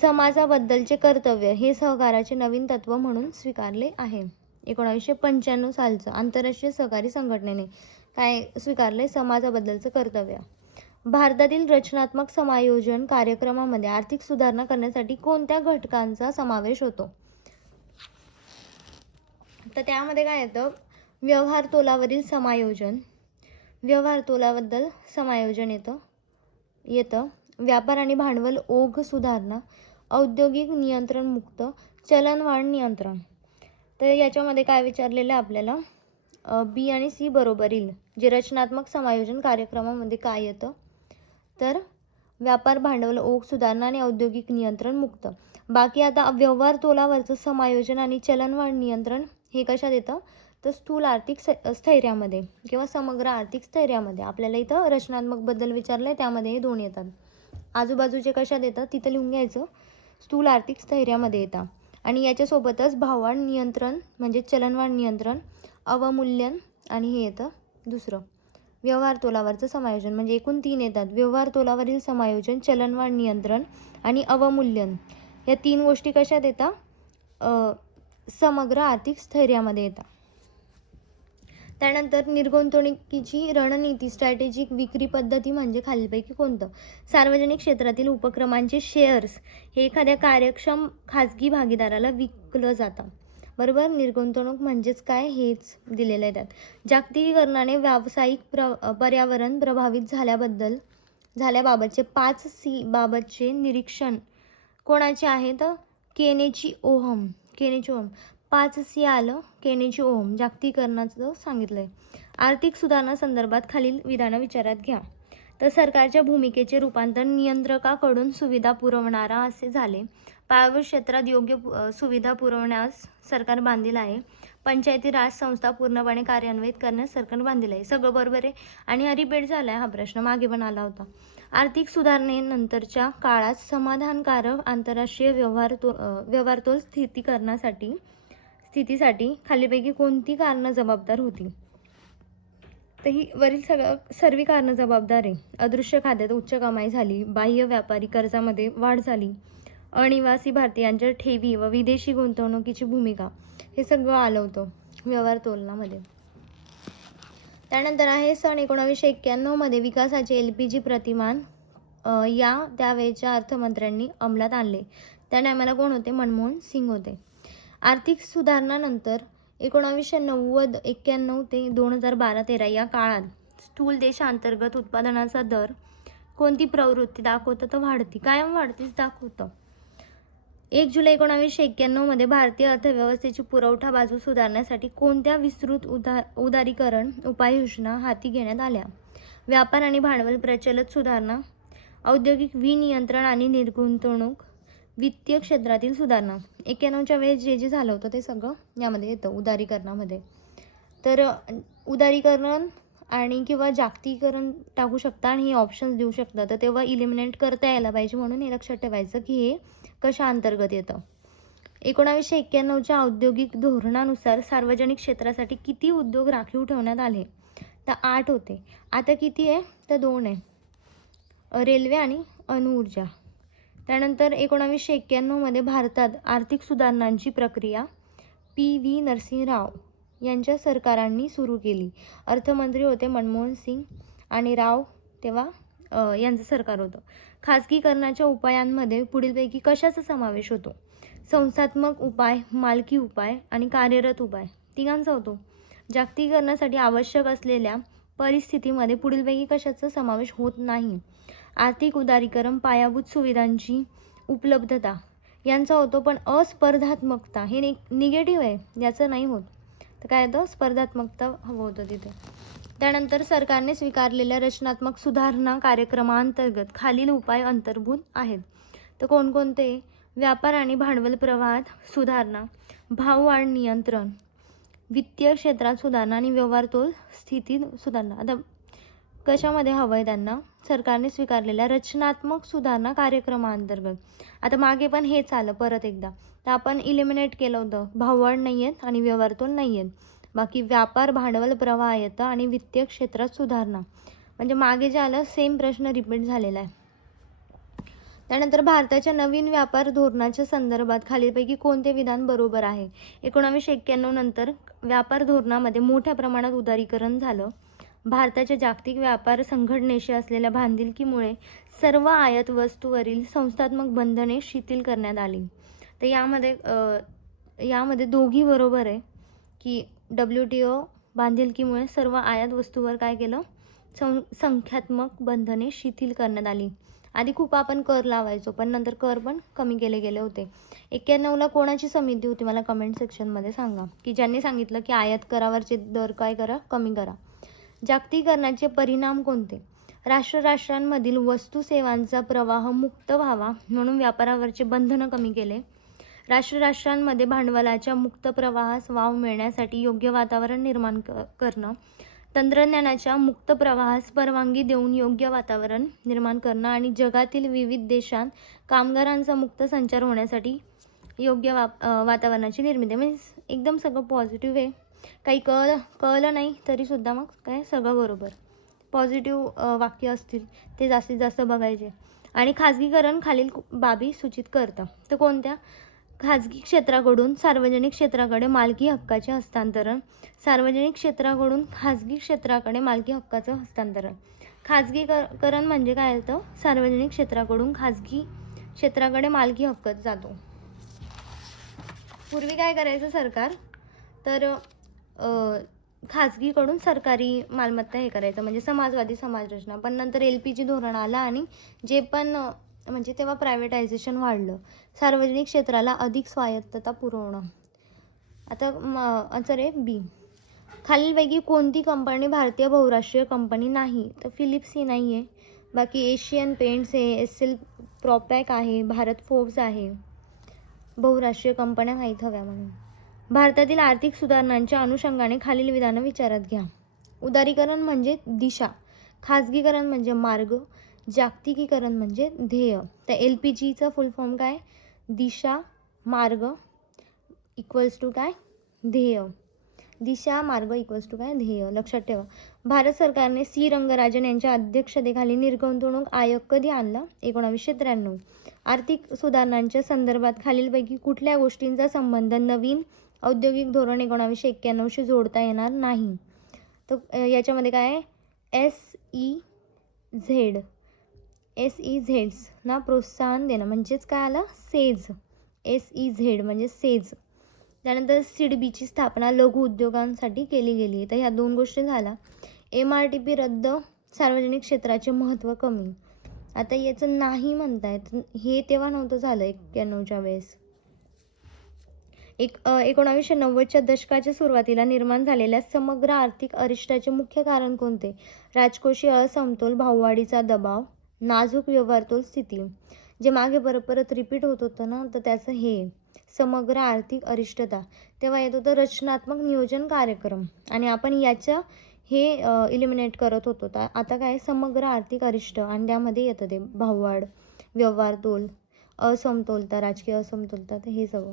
समाजाबद्दलचे कर्तव्य हे सहकाराचे नवीन तत्त्व म्हणून स्वीकारले आहे. 1995 सालचं आंतरराष्ट्रीय सहकारी संघटनेने काय स्वीकारले? समाजाबद्दलचं कर्तव्य. भारतातील रचनात्मक समायोजन कार्यक्रमामध्ये आर्थिक सुधारणा करण्यासाठी कोणत्या घटकांचा समावेश होतो? तर त्यामध्ये काय येतं? व्यवहार तोलावरील समायोजन, व्यवहार तोलाबद्दल समायोजन येतं. व्यापार आणि भांडवल ओघ सुधारणा, औद्योगिक नियंत्रण मुक्त, चलनवाढ नियंत्रण. तर याच्यामध्ये काय विचारलेलं आहे आपल्याला? बी आणि सी बरोबर येईल. जे रचनात्मक समायोजन कार्यक्रमामध्ये काय येतं? तर व्यापार भांडवल ओघ सुधारणा आणि औद्योगिक नियंत्रण मुक्त. बाकी आता व्यवहार तोलावरचं समायोजन आणि चलनवाढ नियंत्रण हे कशात येतं? तर स्थूल आर्थिक स्थैर्यामध्ये किंवा समग्र आर्थिक स्थैर्यामध्ये. आपल्याला इथं रचनात्मक बद्दल विचारलं आहे, त्यामध्ये हे दोन येतात. आजूबाजूचे कशात येतात? तिथं लिहून घ्यायचं. स्थूल आर्थिक स्थैर्यामध्ये येतात. आणि याच्यासोबतच भाववाढ नियंत्रण म्हणजे चलनवाढ नियंत्रण, अवमूल्यन आणि हे येतं दुसरं व्यवहार तोलावरचं समायोजन. म्हणजे एकूण 3 येतात. व्यवहार तोलावरील समायोजन, चलनवाढ नियंत्रण आणि अवमूल्यन. या 3 गोष्टी कशात येतात? समग्र आर्थिक स्थैर्यामध्ये येतात. त्यानंतर निर्गुंतवणुकीची रणनीती स्ट्रॅटेजिक विक्री पद्धती म्हणजे खालीलपैकी कोणतं? सार्वजनिक क्षेत्रातील उपक्रमांचे शेअर्स हे एखाद्या कार्यक्षम खाजगी भागीदाराला विकलं जातं. बरोबर. निर्गुंतवणूक म्हणजेच काय? हेच दिलेलं आहे त्यात. जागतिकीकरणाने व्यावसायिक पर्यावरण प्रभावित झाल्याबाबतचे 5 C बाबतचे निरीक्षण कोणाचे आहेत? केनेची ओहम. 5 C आलं. केनेची ओहम जागतिकीकरणाचं सांगितलं आहे. आर्थिक सुधारणा संदर्भात खालील विधानं विचारात घ्या. तर सरकारच्या भूमिकेचे रूपांतर नियंत्रकाकडून सुविधा पुरवणारा असे झाले. पायाभूत क्षेत्रात योग्य सुविधा पुरवण्यास सरकार बांधील आहे. पंचायती राज संस्था पूर्णपणे कार्यान्वित करण्यास सरकार बांधील आहे. सगळं बरोबर आहे. आणि हा रिपीट झाला आहे हा प्रश्न, मागे पण आला होता. आर्थिक सुधारणेनंतरच्या काळात समाधानकारक आंतरराष्ट्रीय व्यवहारतोल स्थितीसाठी खालीलपैकी कोणती कारणं जबाबदार होती? तर ही वरील सर्व कारणं जबाबदार आहे. अदृश्य खात्यात उच्च कमाई झाली, बाह्य व्यापारी कर्जामध्ये वाढ झाली, अनिवासी भारतीयांच्या ठेवी व विदेशी गुंतवणुकीची भूमिका, हे सगळं आलं होतं व्यवहार तोलनामध्ये. त्यानंतर आहे सन 1991 मध्ये विकासाचे LPG प्रतिमान त्यावेळेच्या अर्थमंत्र्यांनी अंमलात आणले. त्या टायमाला कोण होते? मनमोहन सिंग होते. आर्थिक सुधारणानंतर 1991 ते 2012-13 या काळात स्थूल देशांतर्गत उत्पादनाचा दर कोणती प्रवृत्ती दाखवतं? तर वाढती, कायम वाढतीच दाखवतं. 1 जुलै 1991 मध्ये भारतीय अर्थव्यवस्थेची पुरवठा बाजू सुधारण्यासाठी कोणत्या विस्तृत उदारीकरण उपाययोजना हाती घेण्यात आल्या? व्यापार आणि भांडवल प्रचलित सुधारणा, औद्योगिक विनियंत्रण आणि निर्गुंतवणूक, वित्तीय क्षेत्रातील सुधारणा. 91च्या वेळेस जे झालं होतं ते सगळं यामध्ये येतं उदारीकरणामध्ये. तर उदारीकरण आणि किंवा जागतिकीकरण टाकू शकता आणि हे ऑप्शन्स देऊ शकता. तर तेव्हा इलिमिनेट करता यायला पाहिजे, म्हणून हे लक्षात ठेवायचं की हे कशा अंतर्गत येतं. 1991च्या औद्योगिक धोरणानुसार सार्वजनिक क्षेत्रासाठी किती उद्योग राखीव ठेवण्यात आले? तर 8 होते, आता किती आहे तर 2 आहे. रेल्वे आणि अणुऊर्जा. त्यानंतर 1991मध्ये भारतात आर्थिक सुधारणांची प्रक्रिया PV नरसिंहराव यांच्या सरकारांनी सुरू केली. अर्थमंत्री होते मनमोहन सिंग आणि राव तेव्हा यांचं सरकार होतं. खाजगीकरणाच्या उपायांमध्ये पुढीलपैकी कशाचा समावेश होतो? संस्थात्मक उपाय, मालकी उपाय आणि कार्यरत उपाय तिघांचा होतो. जागतिकीकरणासाठी आवश्यक असलेल्या परिस्थितीमध्ये पुढीलपैकी कशाचा समावेश होत नाही? आर्थिक उदारीकरण, पायाभूत सुविधांची उपलब्धता यांचा होतो, पण अस्पर्धात्मकता हे निगेटिव्ह आहे, याचं नाही होत. तर काय होतं? स्पर्धात्मकता हवं होतं तिथे. त्यानंतर सरकारने स्वीकारलेल्या रचनात्मक सुधारणा कार्यक्रमांतर्गत खालील उपाय अंतर्भूत आहेत. तर कोणकोणते? व्यापार आणि भांडवल प्रवाहात सुधारणा, भाववाढ नियंत्रण, वित्तीय क्षेत्रात सुधारणा आणि व्यवहार तोल स्थितीत सुधारणा. आता कशामध्ये हवं आहे त्यांना? सरकारने स्वीकारलेल्या रचनात्मक सुधारणा कार्यक्रमांतर्गत. आता मागे पण हेच आलं परत एकदा, तर आपण इलिमिनेट केलं होतं, भाववाढ नाही आहेत आणि व्यवहार तोल नाही आहेत. बाकी व्यापार भांडवल प्रवाह येतं आणि वित्तीय क्षेत्रात सुधारणा. म्हणजे मागे जे आलं सेम प्रश्न रिपीट झालेला आहे. त्यानंतर भारताच्या नवीन व्यापार धोरणाच्या संदर्भात खालीलपैकी कोणते विधान बरोबर आहे? 1991 नंतर व्यापार धोरणामध्ये मोठ्या प्रमाणात उदारीकरण झालं. भारताच्या जागतिक व्यापार संघटनेशी असलेल्या बांधिलकीमुळे सर्व आयात वस्तूवरील संस्थात्मक बंधने शिथिल करण्यात आली. तर यामध्ये दोघी बरोबर आहे की WTO बांधिलकीमुळे सर्व आयात वस्तूवर काय केलं? संख्यात्मक बंधने शिथिल करण्यात आली. आधी खूप आपण कर लावायचो, पण नंतर कर पण कमी केले गेले होते. 91ला कोणाची समिती होती? मला कमेंट सेक्शनमध्ये सांगा की ज्यांनी सांगितलं की आयात करावरचे दर काय करा? कमी करा. जागतिकीकरणाचे परिणाम कोणते? राष्ट्रांमधील वस्तू सेवांचा प्रवाह मुक्त व्हावा म्हणून व्यापारावरचे बंधनं कमी केले. राष्ट्रांमध्ये भांडवलाच्या मुक्त प्रवाहास वाव मिळण्यासाठी योग्य वातावरण निर्माण करणं. तंत्रज्ञानाच्या मुक्त प्रवाहास परवानगी देऊन योग्य वातावरण निर्माण करणं आणि जगातील विविध देशांत कामगारांचा मुक्त संचार होण्यासाठी योग्य वातावरणाची निर्मिती. म्हणजे एकदम सगळं पॉझिटिव्ह आहे. काही कळलं नाही तरीसुद्धा मग काय सगळं बरोबर. पॉझिटिव्ह वाक्य असतील ते जास्तीत जास्त बघायचे. आणि खाजगीकरण खालील बाबी सूचित करतं. तर कोणत्या? खाजगी क्षेत्राकडून सार्वजनिक क्षेत्राकडे मालकी हक्काचे हस्तांतरण, सार्वजनिक क्षेत्राकडून खाजगी क्षेत्राकडे मालकी हक्काचं हस्तांतरण. खाजगीकरण म्हणजे काय होतं? सार्वजनिक क्षेत्राकडून खाजगी क्षेत्राकडे मालकी हक्क जातो. पूर्वी काय करायचं सरकार? तर खाजगीकडून सरकारी मालमत्ता हे करायचं, म्हणजे समाजवादी समाजरचना. पण नंतर LPG धोरण आलं आणि जे पण म्हणजे तेव्हा प्रायव्हेटायझेशन वाढलं. सार्वजनिक क्षेत्राला अधिक स्वायत्तता पुरवणं. आता आन्सर आहे B. खालीलपैकी कोणती कंपनी भारतीय बहुराष्ट्रीय कंपनी नाही? तर फिलिप्स ही नाही आहे. बाकी एशियन पेंट्स आहे, SL प्रॉपॅक आहे, भारत फोर्ब्स आहे. बहुराष्ट्रीय कंपन्या माहीत हव्या म्हणून. भारतातील आर्थिक सुधारणांच्या अनुषंगाने खालील विधानं विचारात घ्या. उदारीकरण म्हणजे दिशा, खाजगीकरण म्हणजे मार्ग, जागतिकीकरण म्हणजे ध्येय. तर LPGचा फुल फॉर्म काय? दिशा मार्ग इक्वल्स टू काय? ध्येय. दिशा मार्ग इक्वल्स टू काय? ध्येय. लक्षात ठेवा. भारत सरकारने C रंगराजन यांच्या अध्यक्षतेखाली निर्गुंतवणूक आयोग कधी आणला? 1993. आर्थिक सुधारणांच्या संदर्भात खालीलपैकी कुठल्या गोष्टींचा संबंध नवीन औद्योगिक धोरण 1991शी जोडता येणार नाही? तर याच्यामध्ये काय आहे? SEZs ना प्रोत्साहन देणं, म्हणजेच काय आलं? सेज. SEZ म्हणजे सेज. त्यानंतर सिडबीची स्थापना लघु उद्योगांसाठी केली गेली. तर ह्या 2 गोष्टी झाल्या. MRTP रद्द, सार्वजनिक क्षेत्राचे महत्त्व कमी. आता याचं नाही म्हणतायत, हे तेव्हा नव्हतं झालं 91च्या वेळेस. 1990च्या दशकाच्या सुरुवातीला निर्माण झालेल्या समग्र आर्थिक अरिष्टाचे मुख्य कारण कोणते? राजकोषीय असमतोल, भाववाढीचा दबाव, नाजूक व्यवहारतोल स्थिती. जे मागे परत रिपीट होत होतं ना, तर त्याचं हे समग्र आर्थिक अरिष्टता. तेव्हा येत होतं रचनात्मक नियोजन कार्यक्रम आणि आपण याच्या हे इलिमिनेट करत होतो. आता काय? समग्र आर्थिक अरिष्ट आणि त्यामध्ये येतं ते भाववाढ, व्यवहारतोल, असमतोलता, राजकीय असमतोलता. तर हे सगळं.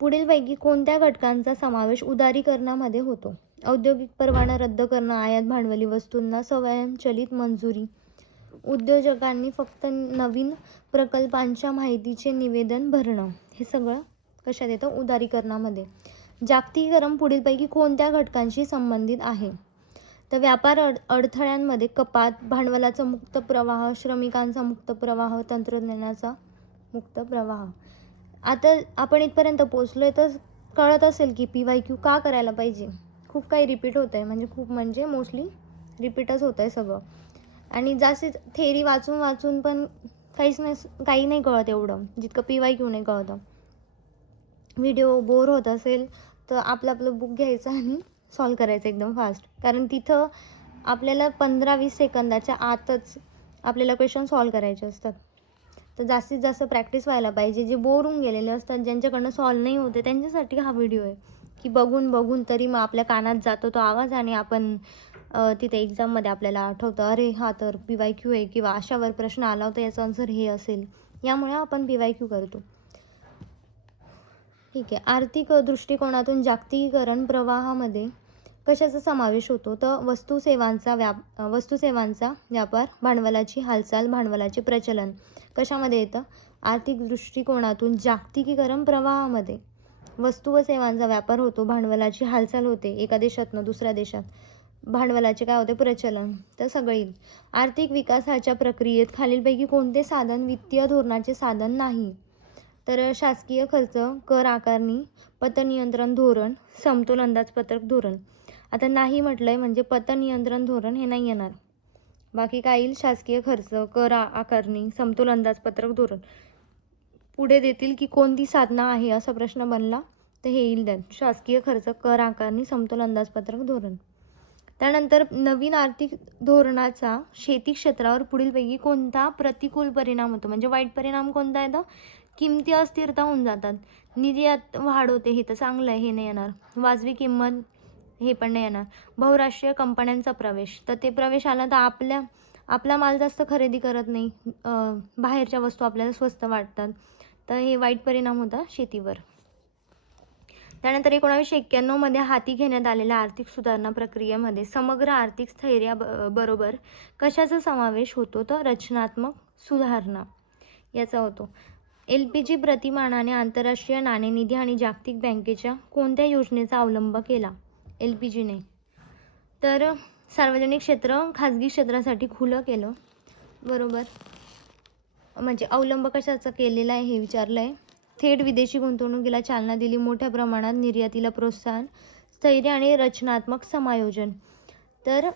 पुढीलपैकी कोणत्या घटकांचा समावेश उदारीकरणामध्ये होतो? औद्योगिक परवाना रद्द करणं, आयात भांडवली वस्तूंना स्वयंचलित मंजुरी, उद्योजकांनी फक्त नवीन प्रकल्पांच्या माहितीचे निवेदन भरणं, हे सगळं कशात येतं? उदारीकरणामध्ये. जागतिकीकरण पुढीलपैकी कोणत्या घटकांशी संबंधित आहे? तर व्यापार अडथळ्यांमध्ये कपात, भांडवलाचा मुक्त प्रवाह, श्रमिकांचा मुक्त प्रवाह, तंत्रज्ञानाचा मुक्त प्रवाह. आता आपण इथपर्यंत पोचलोय तर कळत असेल की PYQ का करायला पाहिजे. खूप काही रिपीट होत आहे, म्हणजे मोस्टली रिपीटच होत आहे सगळं. आणि जास्त थेरी वाचून पण काही नाही कळत एवढं जितकं PYQ नाही कळतं. व्हिडिओ बोर होत असेल तर आपलं बुक घ्यायचं आणि सॉल्व करायचं एकदम फास्ट, कारण तिथं आपल्याला 15-20 सेकंदाच्या आतच आपल्याला क्वेश्चन सॉल्व करायचे असतात. तर जास्तीत जास्त प्रॅक्टिस व्हायला पाहिजे. जे बोर होऊन गेलेले असतात, ज्यांच्याकडनं सॉल्व नाही होते, त्यांच्यासाठी हा व्हिडिओ आहे की बघून तरी मग आपल्या कानात जातो तो आवाज आणि आपण तिथे एक्झाममध्ये आपल्याला आठवतं, अरे हा तर PYQ आहे किंवा अशावर प्रश्न आला होता, याचा आन्सर हे असेल. यामुळे आपण PYQ करतो. ठीक आहे. आर्थिक दृष्टिकोनातून जागतिकीकरण प्रवाहामध्ये कशाचा समावेश होतो? तर वस्तू-सेवांचा व्यापार, भांडवलाची हालचाल, भांडवलाचे प्रचलन. कशामध्ये येतं? आर्थिक दृष्टिकोनातून जागतिकीकरण प्रवाहामध्ये वस्तू व सेवांचा व्यापार होतो, भांडवलाची हालचाल होते एका देशातनं दुसऱ्या देशात, भांडवलाचे काय होते? प्रचलन. तर सगळं येईल. आर्थिक विकासाच्या प्रक्रियेत खालीलपैकी कोणते साधन वित्तीय धोरणाचे साधन नाही? तर शासकीय खर्च, कर आकारणी, पतनियंत्रण धोरण, समतोल अंदाजपत्रक धोरण. आता नाही म्हटलंय म्हणजे पतनियंत्रण धोरण हे नाही येणार. बाकी काय येईल? शासकीय खर्च, कर आकारणी, समतोल अंदाजपत्रक धोरण. पुढे देतील की कोणती साधना आहे असा प्रश्न बनला तर हे येईल त्यात, शासकीय खर्च, कर आकारणी, समतोल अंदाजपत्रक धोरण. त्यानंतर नवीन आर्थिक धोरणाचा शेती क्षेत्रावर पुढीलपैकी कोणता प्रतिकूल परिणाम होतो? म्हणजे वाईट परिणाम कोणता येतो? किमती अस्थिरता होऊन जातात, निर्यात वाढ होते, हे तर चांगलं आहे, हे नाही येणार. वाजवी किंमत, हे पण नाही येणार. बहुराष्ट्रीय कंपन्यांचा प्रवेश, तर ते प्रवेश आला तर आपला माल जास्त खरेदी करत नाही, बाहेरच्या वस्तू आपल्याला स्वस्त वाटतात, तर हे वाईट परिणाम होता शेतीवर. त्यानंतर 1991 मध्ये हाती घेण्यात आलेल्या आर्थिक सुधारणा प्रक्रियेमध्ये समग्र आर्थिक स्थैर्या बरोबर कशाचा समावेश होतो? तर रचनात्मक सुधारणा याचा होतो. LPG प्रतिमानाने आंतरराष्ट्रीय नाणेनिधी आणि जागतिक बँकेच्या कोणत्या योजनेचा अवलंब केला? LPGने तर सार्वजनिक क्षेत्र खाजगी क्षेत्रासाठी खुलं केलं, बरोबर. म्हणजे अवलंब कशाचा केलेला आहे हे विचारलं आहे. थेट विदेशी गुंतवणुकीला चालना दिली, मोठ्या प्रमाणात निर्यातीला प्रोत्साहन, स्थैर्य आणि रचनात्मक समायोजन. तर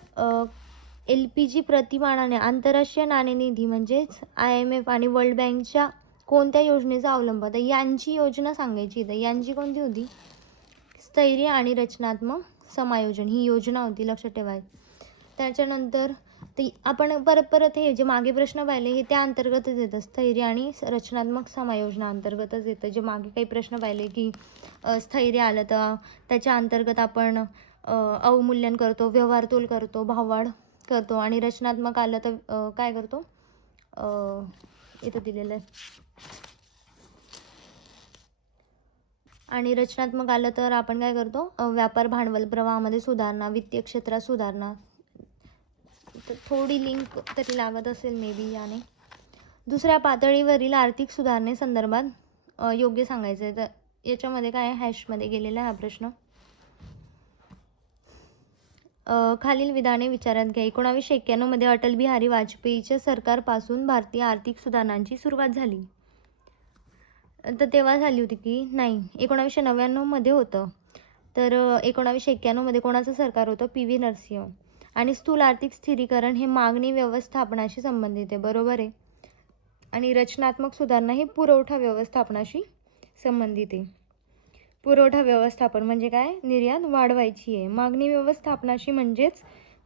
LPG प्रतिमानाने आंतरराष्ट्रीय नाणेनिधी म्हणजेच IMF आणि वर्ल्ड बँकच्या कोणत्या योजनेचा अवलंब? तर यांची योजना सांगायची. तर यांची कोणती होती? स्थैर्य आणि रचनात्मक समायोजन ही योजना होती, लक्षात ठेवायची. त्याच्यानंतर ते आपण परत हे जे मागे प्रश्न पाहिले हे त्या अंतर्गतच येतं, स्थैर्य आणि रचनात्मक समायोजना अंतर्गतच येतं. जे मागे काही प्रश्न पाहिले की स्थैर्य आलं तर त्याच्या अंतर्गत आपण अवमूल्यन करतो, व्यवहारतोल करतो, भाववाढ करतो, आणि रचनात्मक आलं तर काय करतो? इथं दिलेलं आहे. आणि रचनात्मक आलं तर आपण काय करतो? व्यापार भांडवल प्रवाहामध्ये सुधारणा, वित्तीय क्षेत्रात सुधारणा. तर थोडी लिंक तरी लागत असेल मे बी याने. दुसऱ्या पातळीवरील आर्थिक सुधारणेसंदर्भात योग्य सांगायचं आहे. तर याच्यामध्ये काय हॅशमध्ये गेलेला आहे हा प्रश्न. खालील विधाने विचारात घ्या. 1991 मध्ये अटल बिहारी वाजपेयीच्या सरकारपासून भारतीय आर्थिक सुधारणांची सुरुवात झाली. तर तेव्हा झाली होती की नाही? 1999 मध्ये होतं. तर 1991 मध्ये कोणाचं सरकार होतं? PV नरसिंह. आणि स्थूल आर्थिक स्थिरीकरण हे मागणी व्यवस्थापनाशी संबंधित आहे, बरोबर आहे. आणि रचनात्मक सुधारणा हे पुरवठा व्यवस्थापनाशी संबंधित आहे. पुरवठा व्यवस्थापन म्हणजे काय? निर्यात वाढवायची आहे. मागणी व्यवस्थापनाशी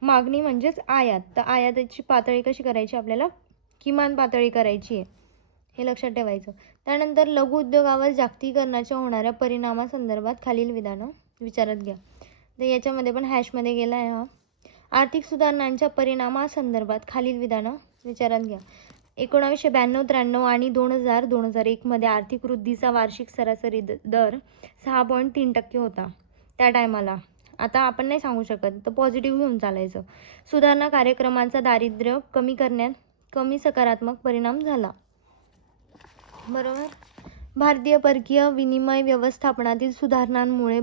मागणी म्हणजेच आयात. तर आयाताची पातळी कशी करायची? आपल्याला किमान पातळी करायची आहे, हे लक्षात ठेवायचं. त्यानंतर लघु उद्योगावर जागतिकीकरणाच्या होणाऱ्या परिणामासंदर्भात खालील विधानं विचारात घ्या. तर याच्यामध्ये पण हॅशमध्ये गेला आहे हा. आर्थिक सुधारणांच्या परिणामासंदर्भात खालील विधानं विचारात घ्या. 1992-93 आणि 2000-2001 मध्ये आर्थिक वृद्धीचा वार्षिक सरासरी दर 6.3% होता त्या टायमाला. आता आपण नाही सांगू शकत, तर पॉझिटिव्ह घेऊन चालायचं. सुधारणा कार्यक्रमांचा दारिद्र्य कमी करण्यात कमी सकारात्मक परिणाम झाला. बरोबर. भारतीय परकीय विनिमय व्यवस्थापनातील सुधारणांमुळे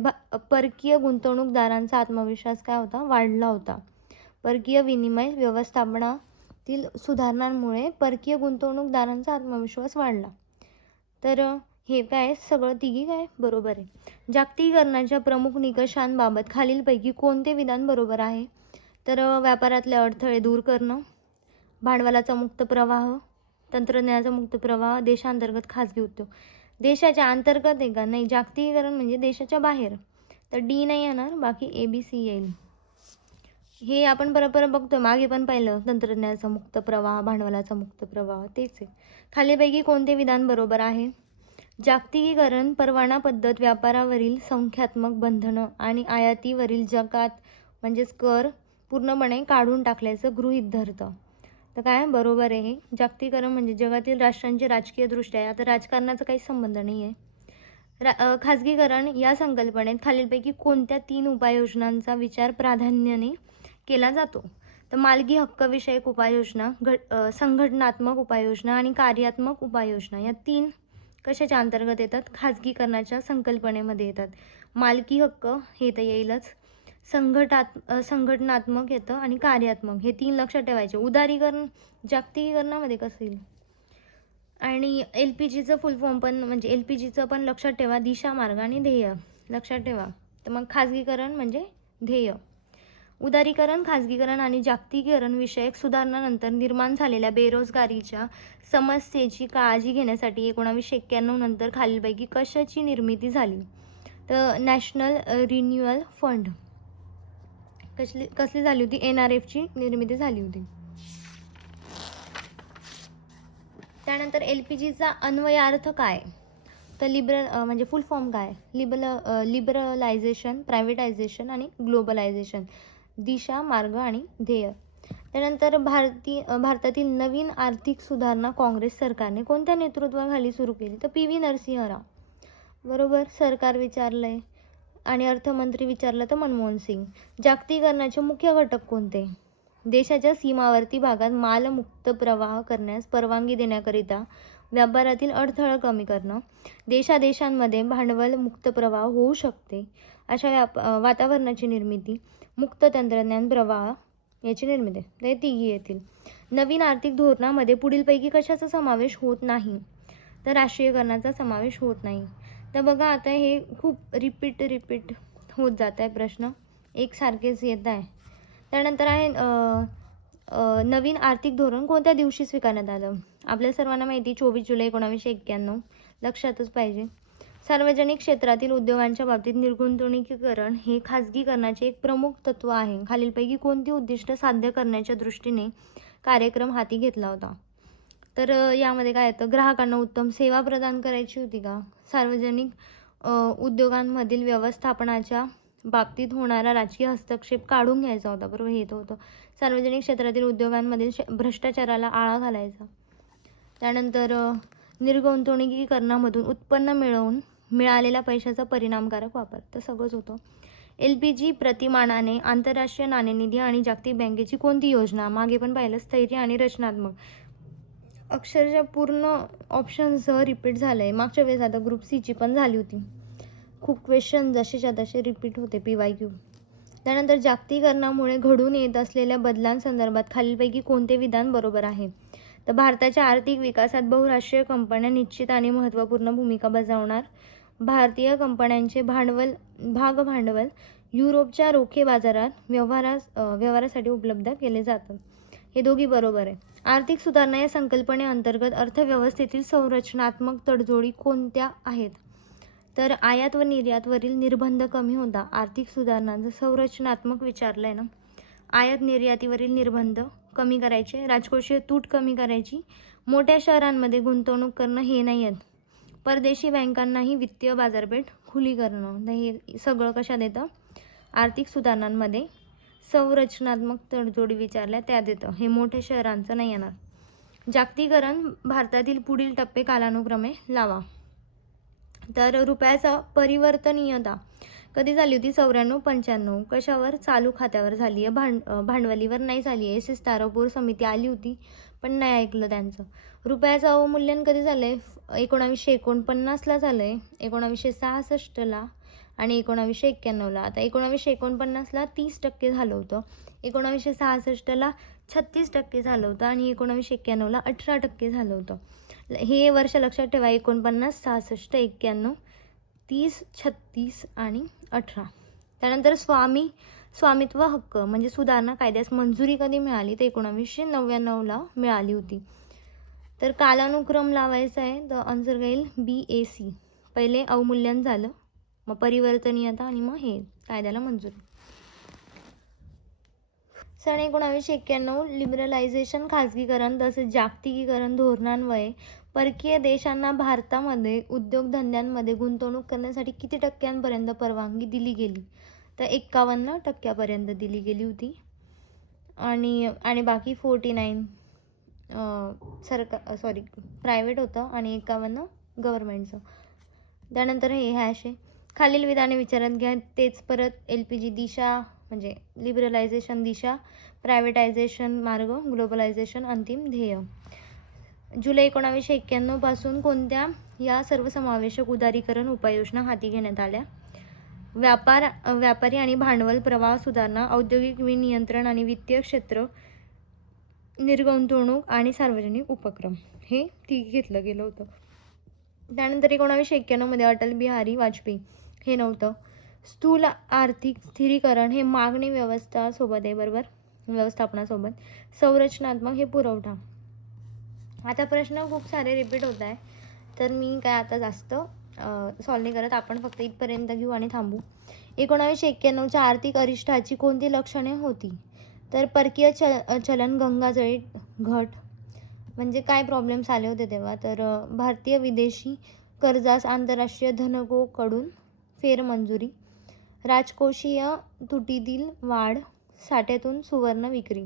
परकीय गुंतवणूकदारांचा आत्मविश्वास काय होता? वाढला होता. परकीय विनिमय व्यवस्थापनातील सुधारणांमुळे परकीय गुंतवणूकदारांचा आत्मविश्वास वाढला. तर हे काय सगळं तिघी काय बरोबर आहे. जागतिकीकरणाच्या प्रमुख निकषांबाबत खालीलपैकी कोणते विधान बरोबर आहे? तर व्यापारातले अडथळे दूर करणं, भांडवलाचा मुक्त प्रवाह, तंत्रज्ञानाचा मुक्त प्रवाह, देशांतर्गत खाजगी उद्योग. देशाच्या अंतर्गत आहे का? नाही. जागतिकीकरण म्हणजे देशाच्या बाहेर. तर डी नाही येणार, बाकी ABC येईल. हे आपण बरोबर बघतोय, मागे पण पाहिलं, तंत्रज्ञानाचा मुक्त प्रवाह, भांडवलाचा मुक्त प्रवाह तेच आहे. खालीपैकी कोणते विधान बरोबर आहे? जागतिकीकरण परवाना पद्धत व्यापारावरील संख्यात्मक बंधनं आणि आयातीवरील जकात म्हणजेच कर पूर्णपणे काढून टाकल्याचं गृहीत धरतं. तर काय बरोबर आहे हे. जागतिकीकरण म्हणजे जगातील राष्ट्रांचे राजकीयदृष्ट्या, आता राजकारणाचा काही संबंध नाही आहे. खाजगीकरण या संकल्पनेत खालीलपैकी कोणत्या 3 उपाययोजनांचा विचार प्राधान्याने केला जातो? तर मालकी हक्कविषयक उपाययोजना, संघटनात्मक उपाययोजना आणि कार्यात्मक उपाययोजना या 3 कशाच्या अंतर्गत येतात? खाजगीकरणाच्या संकल्पनेमध्ये येतात. मालकी हक्क हे तर येईलच, संघटनात्मक येतं आणि कार्यात्मक, हे 3 लक्षात ठेवायचे. उदारीकरण जागतिकीकरणामध्ये कसं येईल? आणि LPGचं फुल फॉर्म पण म्हणजे LPGचं पण लक्षात ठेवा, दिशा, मार्ग आणि ध्येय लक्षात ठेवा. तर मग खाजगीकरण म्हणजे ध्येय. उदारीकरण, खाजगीकरण आणि जागतिकीकरण विषयक सुधारणानंतर निर्माण झालेल्या बेरोजगारीच्या समस्येची काळजी घेण्यासाठी 1991 नंतर खालीलपैकी कशाची निर्मिती झाली? तर नॅशनल रिन्युअल फंड. कसली झाली होती? NRFची निर्मिती झाली होती. त्यानंतर LPGचा अन्वयार्थ काय? तर म्हणजे फुल फॉर्म काय? लिबरलायझेशन, प्रायव्हेटायझेशन आणि ग्लोबलायझेशन, दिशा, मार्ग आणि ध्येय. त्यानंतर भारतातील नवीन आर्थिक सुधारणा काँग्रेस सरकारने कोणत्या नेतृत्वाखाली सुरू केली? तर PV नरसिंह राव. बरोबर. सरकार विचारलंय आणि अर्थमंत्री विचारलं तर मनमोहन सिंग. जागतिकीकरणाचे मुख्य घटक कोणते? देशाच्या सीमावर्ती भागात माल मुक्त प्रवाह करण्यास परवानगी देण्याकरिता व्यापारातील अडथळा कमी करणं, देशादेशांमध्ये भांडवल मुक्त प्रवाह होऊ शकते अशा वातावरणाची निर्मिती, मुक्त तंत्रज्ञान प्रवाह याची निर्मिती. ते तिघी येतील. नवीन आर्थिक धोरणामध्ये पुढीलपैकी कशाचा समावेश होत नाही? तर राष्ट्रीयकरणाचा समावेश होत नाही. तर बघा आता हे खूप रिपीट होत जात आहे प्रश्न, एकसारखेच येत आहे. त्यानंतर आहे नवीन आर्थिक धोरण कोणत्या दिवशी स्वीकारण्यात आलं? आपल्या सर्वांना माहिती 24 जुलै 1991. लक्षातच पाहिजे. सार्वजनिक क्षेत्रातील उद्योगांच्या बाबतीत निर्गुंतवणुकीकरण हे खाजगीकरणाचे एक प्रमुख तत्व आहे. खालीलपैकी कोणती उद्दिष्ट साध्य करण्याच्या दृष्टीने कार्यक्रम हाती घेतला होता? तर यामध्ये काय येतं? ग्राहकांना उत्तम सेवा प्रदान करायची होती का? सार्वजनिक उद्योगांमधील व्यवस्थापनाच्या बाबतीत होणारा राजकीय हस्तक्षेप काढून घ्यायचा होता. बरोबर. हे होतं सार्वजनिक क्षेत्रातील उद्योगांमधील भ्रष्टाचाराला आळा घालायचा. त्यानंतर निर्गुंतवणुकीकरणामधून उत्पन्न मिळवून मिळालेल्या पैशाचा परिणामकारक वापर, तर सगळंच होतं. LPG प्रतिमानाने आंतरराष्ट्रीय नाणेनिधी आणि जागतिक बँकेची कोणती योजना? मागे पण पाहिलं, स्थैर्य आणि रचनात्मक. अक्षरशः पूर्ण ऑप्शनसह रिपीट झालं आहे. मागच्या वेळेस आता ग्रुप Cची पण झाली होती. खूप क्वेश्चन जसेच्या तसे रिपीट होते PYQ. त्यानंतर जागतिकीकरणामुळे घडून येत असलेल्या बदलांसंदर्भात खालीलपैकी कोणते विधान बरोबर आहे? तर भारताच्या आर्थिक विकासात बहुराष्ट्रीय कंपन्या निश्चित आणि महत्त्वपूर्ण भूमिका बजावणार. भारतीय कंपन्यांचे भाग भांडवल युरोपच्या रोखे बाजारात व्यवहारासाठी उपलब्ध केले जातात. हे दोघी बरोबर आहे. आर्थिक सुधारणा या संकल्पनेअंतर्गत अर्थव्यवस्थेतील संरचनात्मक तडजोडी कोणत्या आहेत? तर आयात व निर्यातवरील निर्बंध कमी होता. आर्थिक सुधारणांचं संरचनात्मक विचारलं आहे ना. आयात निर्यातीवरील निर्बंध कमी करायचे, राजकोषीय तूट कमी करायची, मोठ्या शहरांमध्ये गुंतवणूक करणं हे नाही आहेत. परदेशी बँकांनाही वित्तीय बाजारपेठ खुली करणं, हे सगळं कशात येतं? आर्थिक सुधारणांमध्ये. संरचनात्मक तडजोडी विचारल्या त्यात येतं. हे मोठ्या शहरांचं नाही येणार. जागतिकीकरण भारतातील पुढील टप्पे कालानुक्रमे लावा. तर रुपयाचा परिवर्तनीयता कधी झाली होती? 94-95. कशावर? चालू खात्यावर झाली आहे, भांडवलीवर नाही झाली आहे. एस एस तारापूर समिती आली होती, पण नाही ऐकलं त्यांचं. रुपयाचं अवमूल्यन कधी झालं आहे? 1949ला झालं आहे, 1966ला आणि 1991ला. आता 1949ला 30% झालं होतं, 1966ला 36% झालं होतं आणि 1991ला 18% झालं होतं. हे वर्ष लक्षात ठेवा. 49, 66, 91, 30, 36 आणि 18. त्यानंतर स्वामित्व हक्क म्हणजे सुधारणा कायद्यास मंजुरी कधी मिळाली? तर 1999ला मिळाली होती. तर कालानुक्रम लावायचा आहे, तर आन्सर येईल BAC. पहिले अवमूल्यन झालं, मग परिवर्तनीयता आणि मग हे कायद्याला मंजुरी. सन 1991 लिबरलायझेशन, खाजगीकरण तसेच जागतिकीकरण धोरणान्वये परकीय देशांना भारतामध्ये उद्योगधंद्यांमध्ये गुंतवणूक करण्यासाठी किती टक्क्यांपर्यंत परवानगी दिली गेली? तर 51% दिली गेली होती. आणि बाकी 49 प्रायव्हेट होतं आणि 51 गव्हर्नमेंटचं. त्यानंतर हे हॅश आहे. खालील विधाने विचारात घ्या. तेच परत LPG दिशा म्हणजे लिबरलायझेशन दिशा, प्रायव्हेटायझेशन मार्ग, ग्लोबलायझेशन अंतिम ध्येय. जुलै 1991 पासून कोणत्या या सर्वसमावेशक उदारीकरण उपाययोजना हाती घेण्यात आल्या? व्यापारी आणि भांडवल प्रवाह सुधारणा, औद्योगिक विनियंत्रण आणि वित्तीय क्षेत्र, निर्गुंतवणूक आणि सार्वजनिक उपक्रम. हे घेतलं गेलं होतं. त्यानंतर 1991मध्ये अटल बिहारी वाजपेयी हे नव्हतं. स्थूल आर्थिक स्थिरीकरण हे मागणी व्यवस्थासोबत आहे, बरोबर, व्यवस्थापनासोबत. संरचनात्मक हे पुरवठा. आता प्रश्न खूप सारे रिपीट होत आहे, तर मी काय आता जास्त सॉल्व नाही करत. आपण फक्त इथपर्यंत घेऊ आणि थांबू. 1991च्या आर्थिक अरिष्ठाची कोणती लक्षणे होती? तर परकीय चलन गंगाजळी घट. म्हणजे काय प्रॉब्लेम्स आले होते तेव्हा? तर भारतीय विदेशी कर्जास आंतरराष्ट्रीय धनकोकडून फेरमंजुरी, राजकोषीय तुटीतील वाढ, साठ्यातून सुवर्ण विक्री.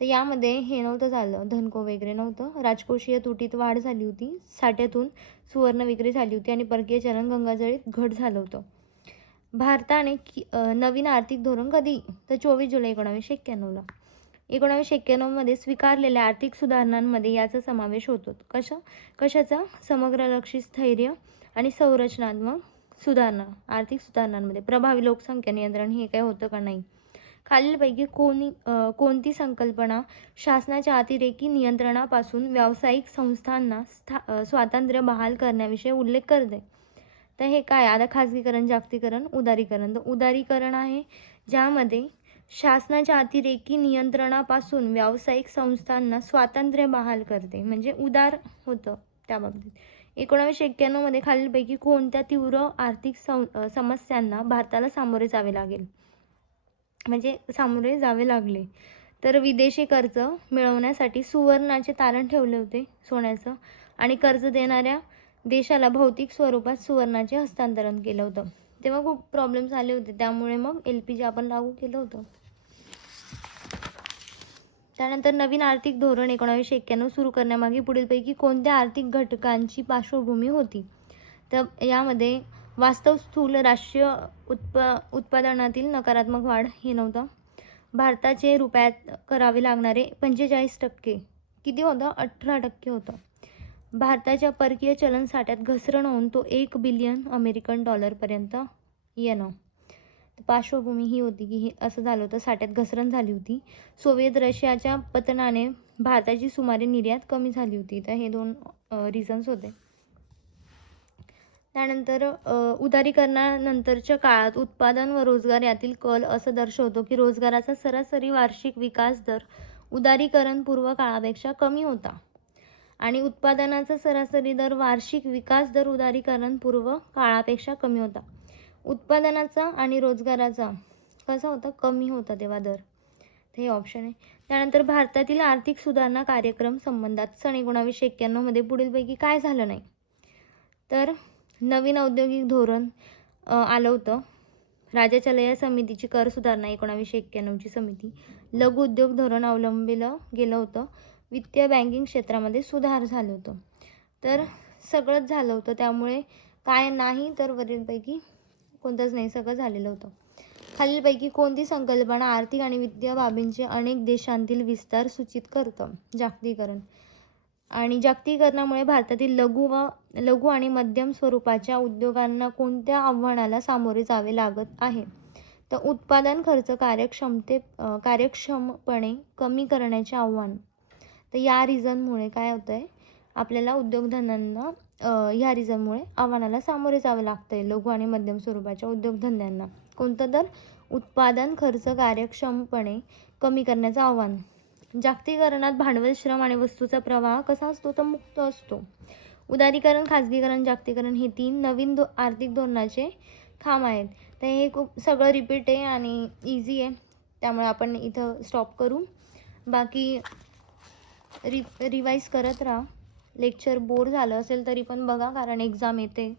तर यामध्ये हे नव्हतं झालं, धनको वगैरे नव्हतं. राजकोषीय तुटीत वाढ झाली होती, साठ्यातून सुवर्ण विक्री झाली होती आणि परकीय चलन गंगाजळीत घट झालं होतं. भारताने नवीन आर्थिक धोरण कधी? तर 24 जुलै 1991ला. 1991मध्ये स्वीकारलेल्या आर्थिक सुधारणांमध्ये याचा समावेश होतो. कशाचा? समग्रलक्षी स्थैर्य आणि संरचनात्मक सुधारणा. आर्थिक सुधारणांमध्ये प्रभावी लोकसंख्या नियंत्रण हे काय होतं का नाही? खालीलपैकी कोणती संकल्पना शासनाच्या अतिरेकी नियंत्रणापासून व्यावसायिक संस्थांना स्वातंत्र्य बहाल करण्याविषयी उल्लेख करते? तर हे काय? आता खाजगीकरण, जागतिकीकरण, उदारीकरण. तर उदारीकरण आहे ज्यामध्ये शासनाच्या अतिरेकी नियंत्रणापासून व्यावसायिक संस्थांना स्वातंत्र्य बहाल करते, म्हणजे उदार होतं त्या बाबतीत. 1991मध्ये खालीलपैकी कोणत्या तीव्र आर्थिक समस्यांना भारताला सामोरे जावे लागेल? म्हणजे सामोरे जावे लागले. तर विदेशी कर्ज मिळवण्यासाठी सुवर्णाचे तारण ठेवले होते, सोन्याचं, आणि कर्ज देणाऱ्या देशाला भौतिक स्वरूपात सुवर्णाचे हस्तांतरण केलं होतं. तेव्हा खूप प्रॉब्लेम्स आले होते, त्यामुळे मग LPG आपण लागू केलं होतं. त्यानंतर नवीन आर्थिक धोरण 1991 सुरू करण्यामागे पुढीलपैकी कोणत्या आर्थिक घटकांची पार्श्वभूमी होती? तर यामध्ये वास्तव स्थूल राष्ट्रीय उत्पादनातील नकारात्मक वाढ हे नव्हतं. भारताचे रुपयात करावे लागणारे 45% किती होतं? 18% होतं. भारताच्या परकीय चलन साठ्यात घसरण होऊन तो $1 बिलियन पर्यंत येणं. पार्श्वभूमी ही होती की हे असं झालं होतं, साठ्यात घसरण झाली होती. सोव्हिएत रशियाच्या पतनाने भारताची सुमारे निर्यात कमी झाली होती. तर हे 2 रिझन्स होते. त्यानंतर उदारीकरणानंतरच्या काळात उत्पादन व रोजगार यातील कल असं दर्शवतो की रोजगाराचा सरासरी वार्षिक विकास दर उदारीकरणपूर्व काळापेक्षा कमी होता आणि उत्पादनाचा सरासरी दर वार्षिक विकास दर उदारीकरणपूर्व काळापेक्षा कमी होता. उत्पादनाचा आणि रोजगाराचा कसा होता? कमी होता तेव्हा दर. हे ऑप्शन आहे. त्यानंतर भारतातील आर्थिक सुधारणा कार्यक्रम संबंधात सन 1991मध्ये पुढीलपैकी काय झालं नाही? तर नवीन औद्योगिक धोरण आलं होतं. राजाचलया समितीची कर सुधारणा 1991ची समिती. लघु उद्योग धोरण अवलंबिलं गेलं होतं. वित्तीय बँकिंग क्षेत्रामध्ये सुधार झालं होतं. तर सगळंच झालं होतं, त्यामुळे काय नाही तर वरीलपैकी कोणतंच नाही, सगळं झालेलं होतं. खालीलपैकी कोणती संकल्पना आर्थिक आणि वित्तीय बाबींचे अनेक देशांतील विस्तार सूचित करतं? जागतिकीकरण. आणि जागतिकीकरणामुळे भारतातील लघु आणि मध्यम स्वरूपाच्या उद्योगांना कोणत्या आव्हानाला सामोरे जावे लागत आहे? तर उत्पादन खर्च कार्यक्षमपणे कमी करण्याचे आव्हान. तर या रिझनमुळे काय होतं आहे, आपल्याला उद्योगधंद्यांना ह्या रिझनमुळे आव्हानाला सामोरे जावं लागतं आहे लघु आणि मध्यम स्वरूपाच्या उद्योगधंद्यांना. कोणतं? तर उत्पादन खर्च कार्यक्षमपणे कमी करण्याचं आव्हान. जागतिकीकरणात भांडवल, श्रम आणि वस्तूचा प्रवाह कसा असतो? तर मुक्त असतो. उदारीकरण, खाजगीकरण, जागतिकीकरण हे 3 नवीन आर्थिक धोरणाचे खांब आहेत. तर हे खूप सगळं रिपीट आहे आणि इझी आहे, त्यामुळे आपण इथं स्टॉप करू. बाकी रिवाईज करत राहा. लेक्चर बोर झालं असेल तरी पण बघा, कारण एक्झाम येते.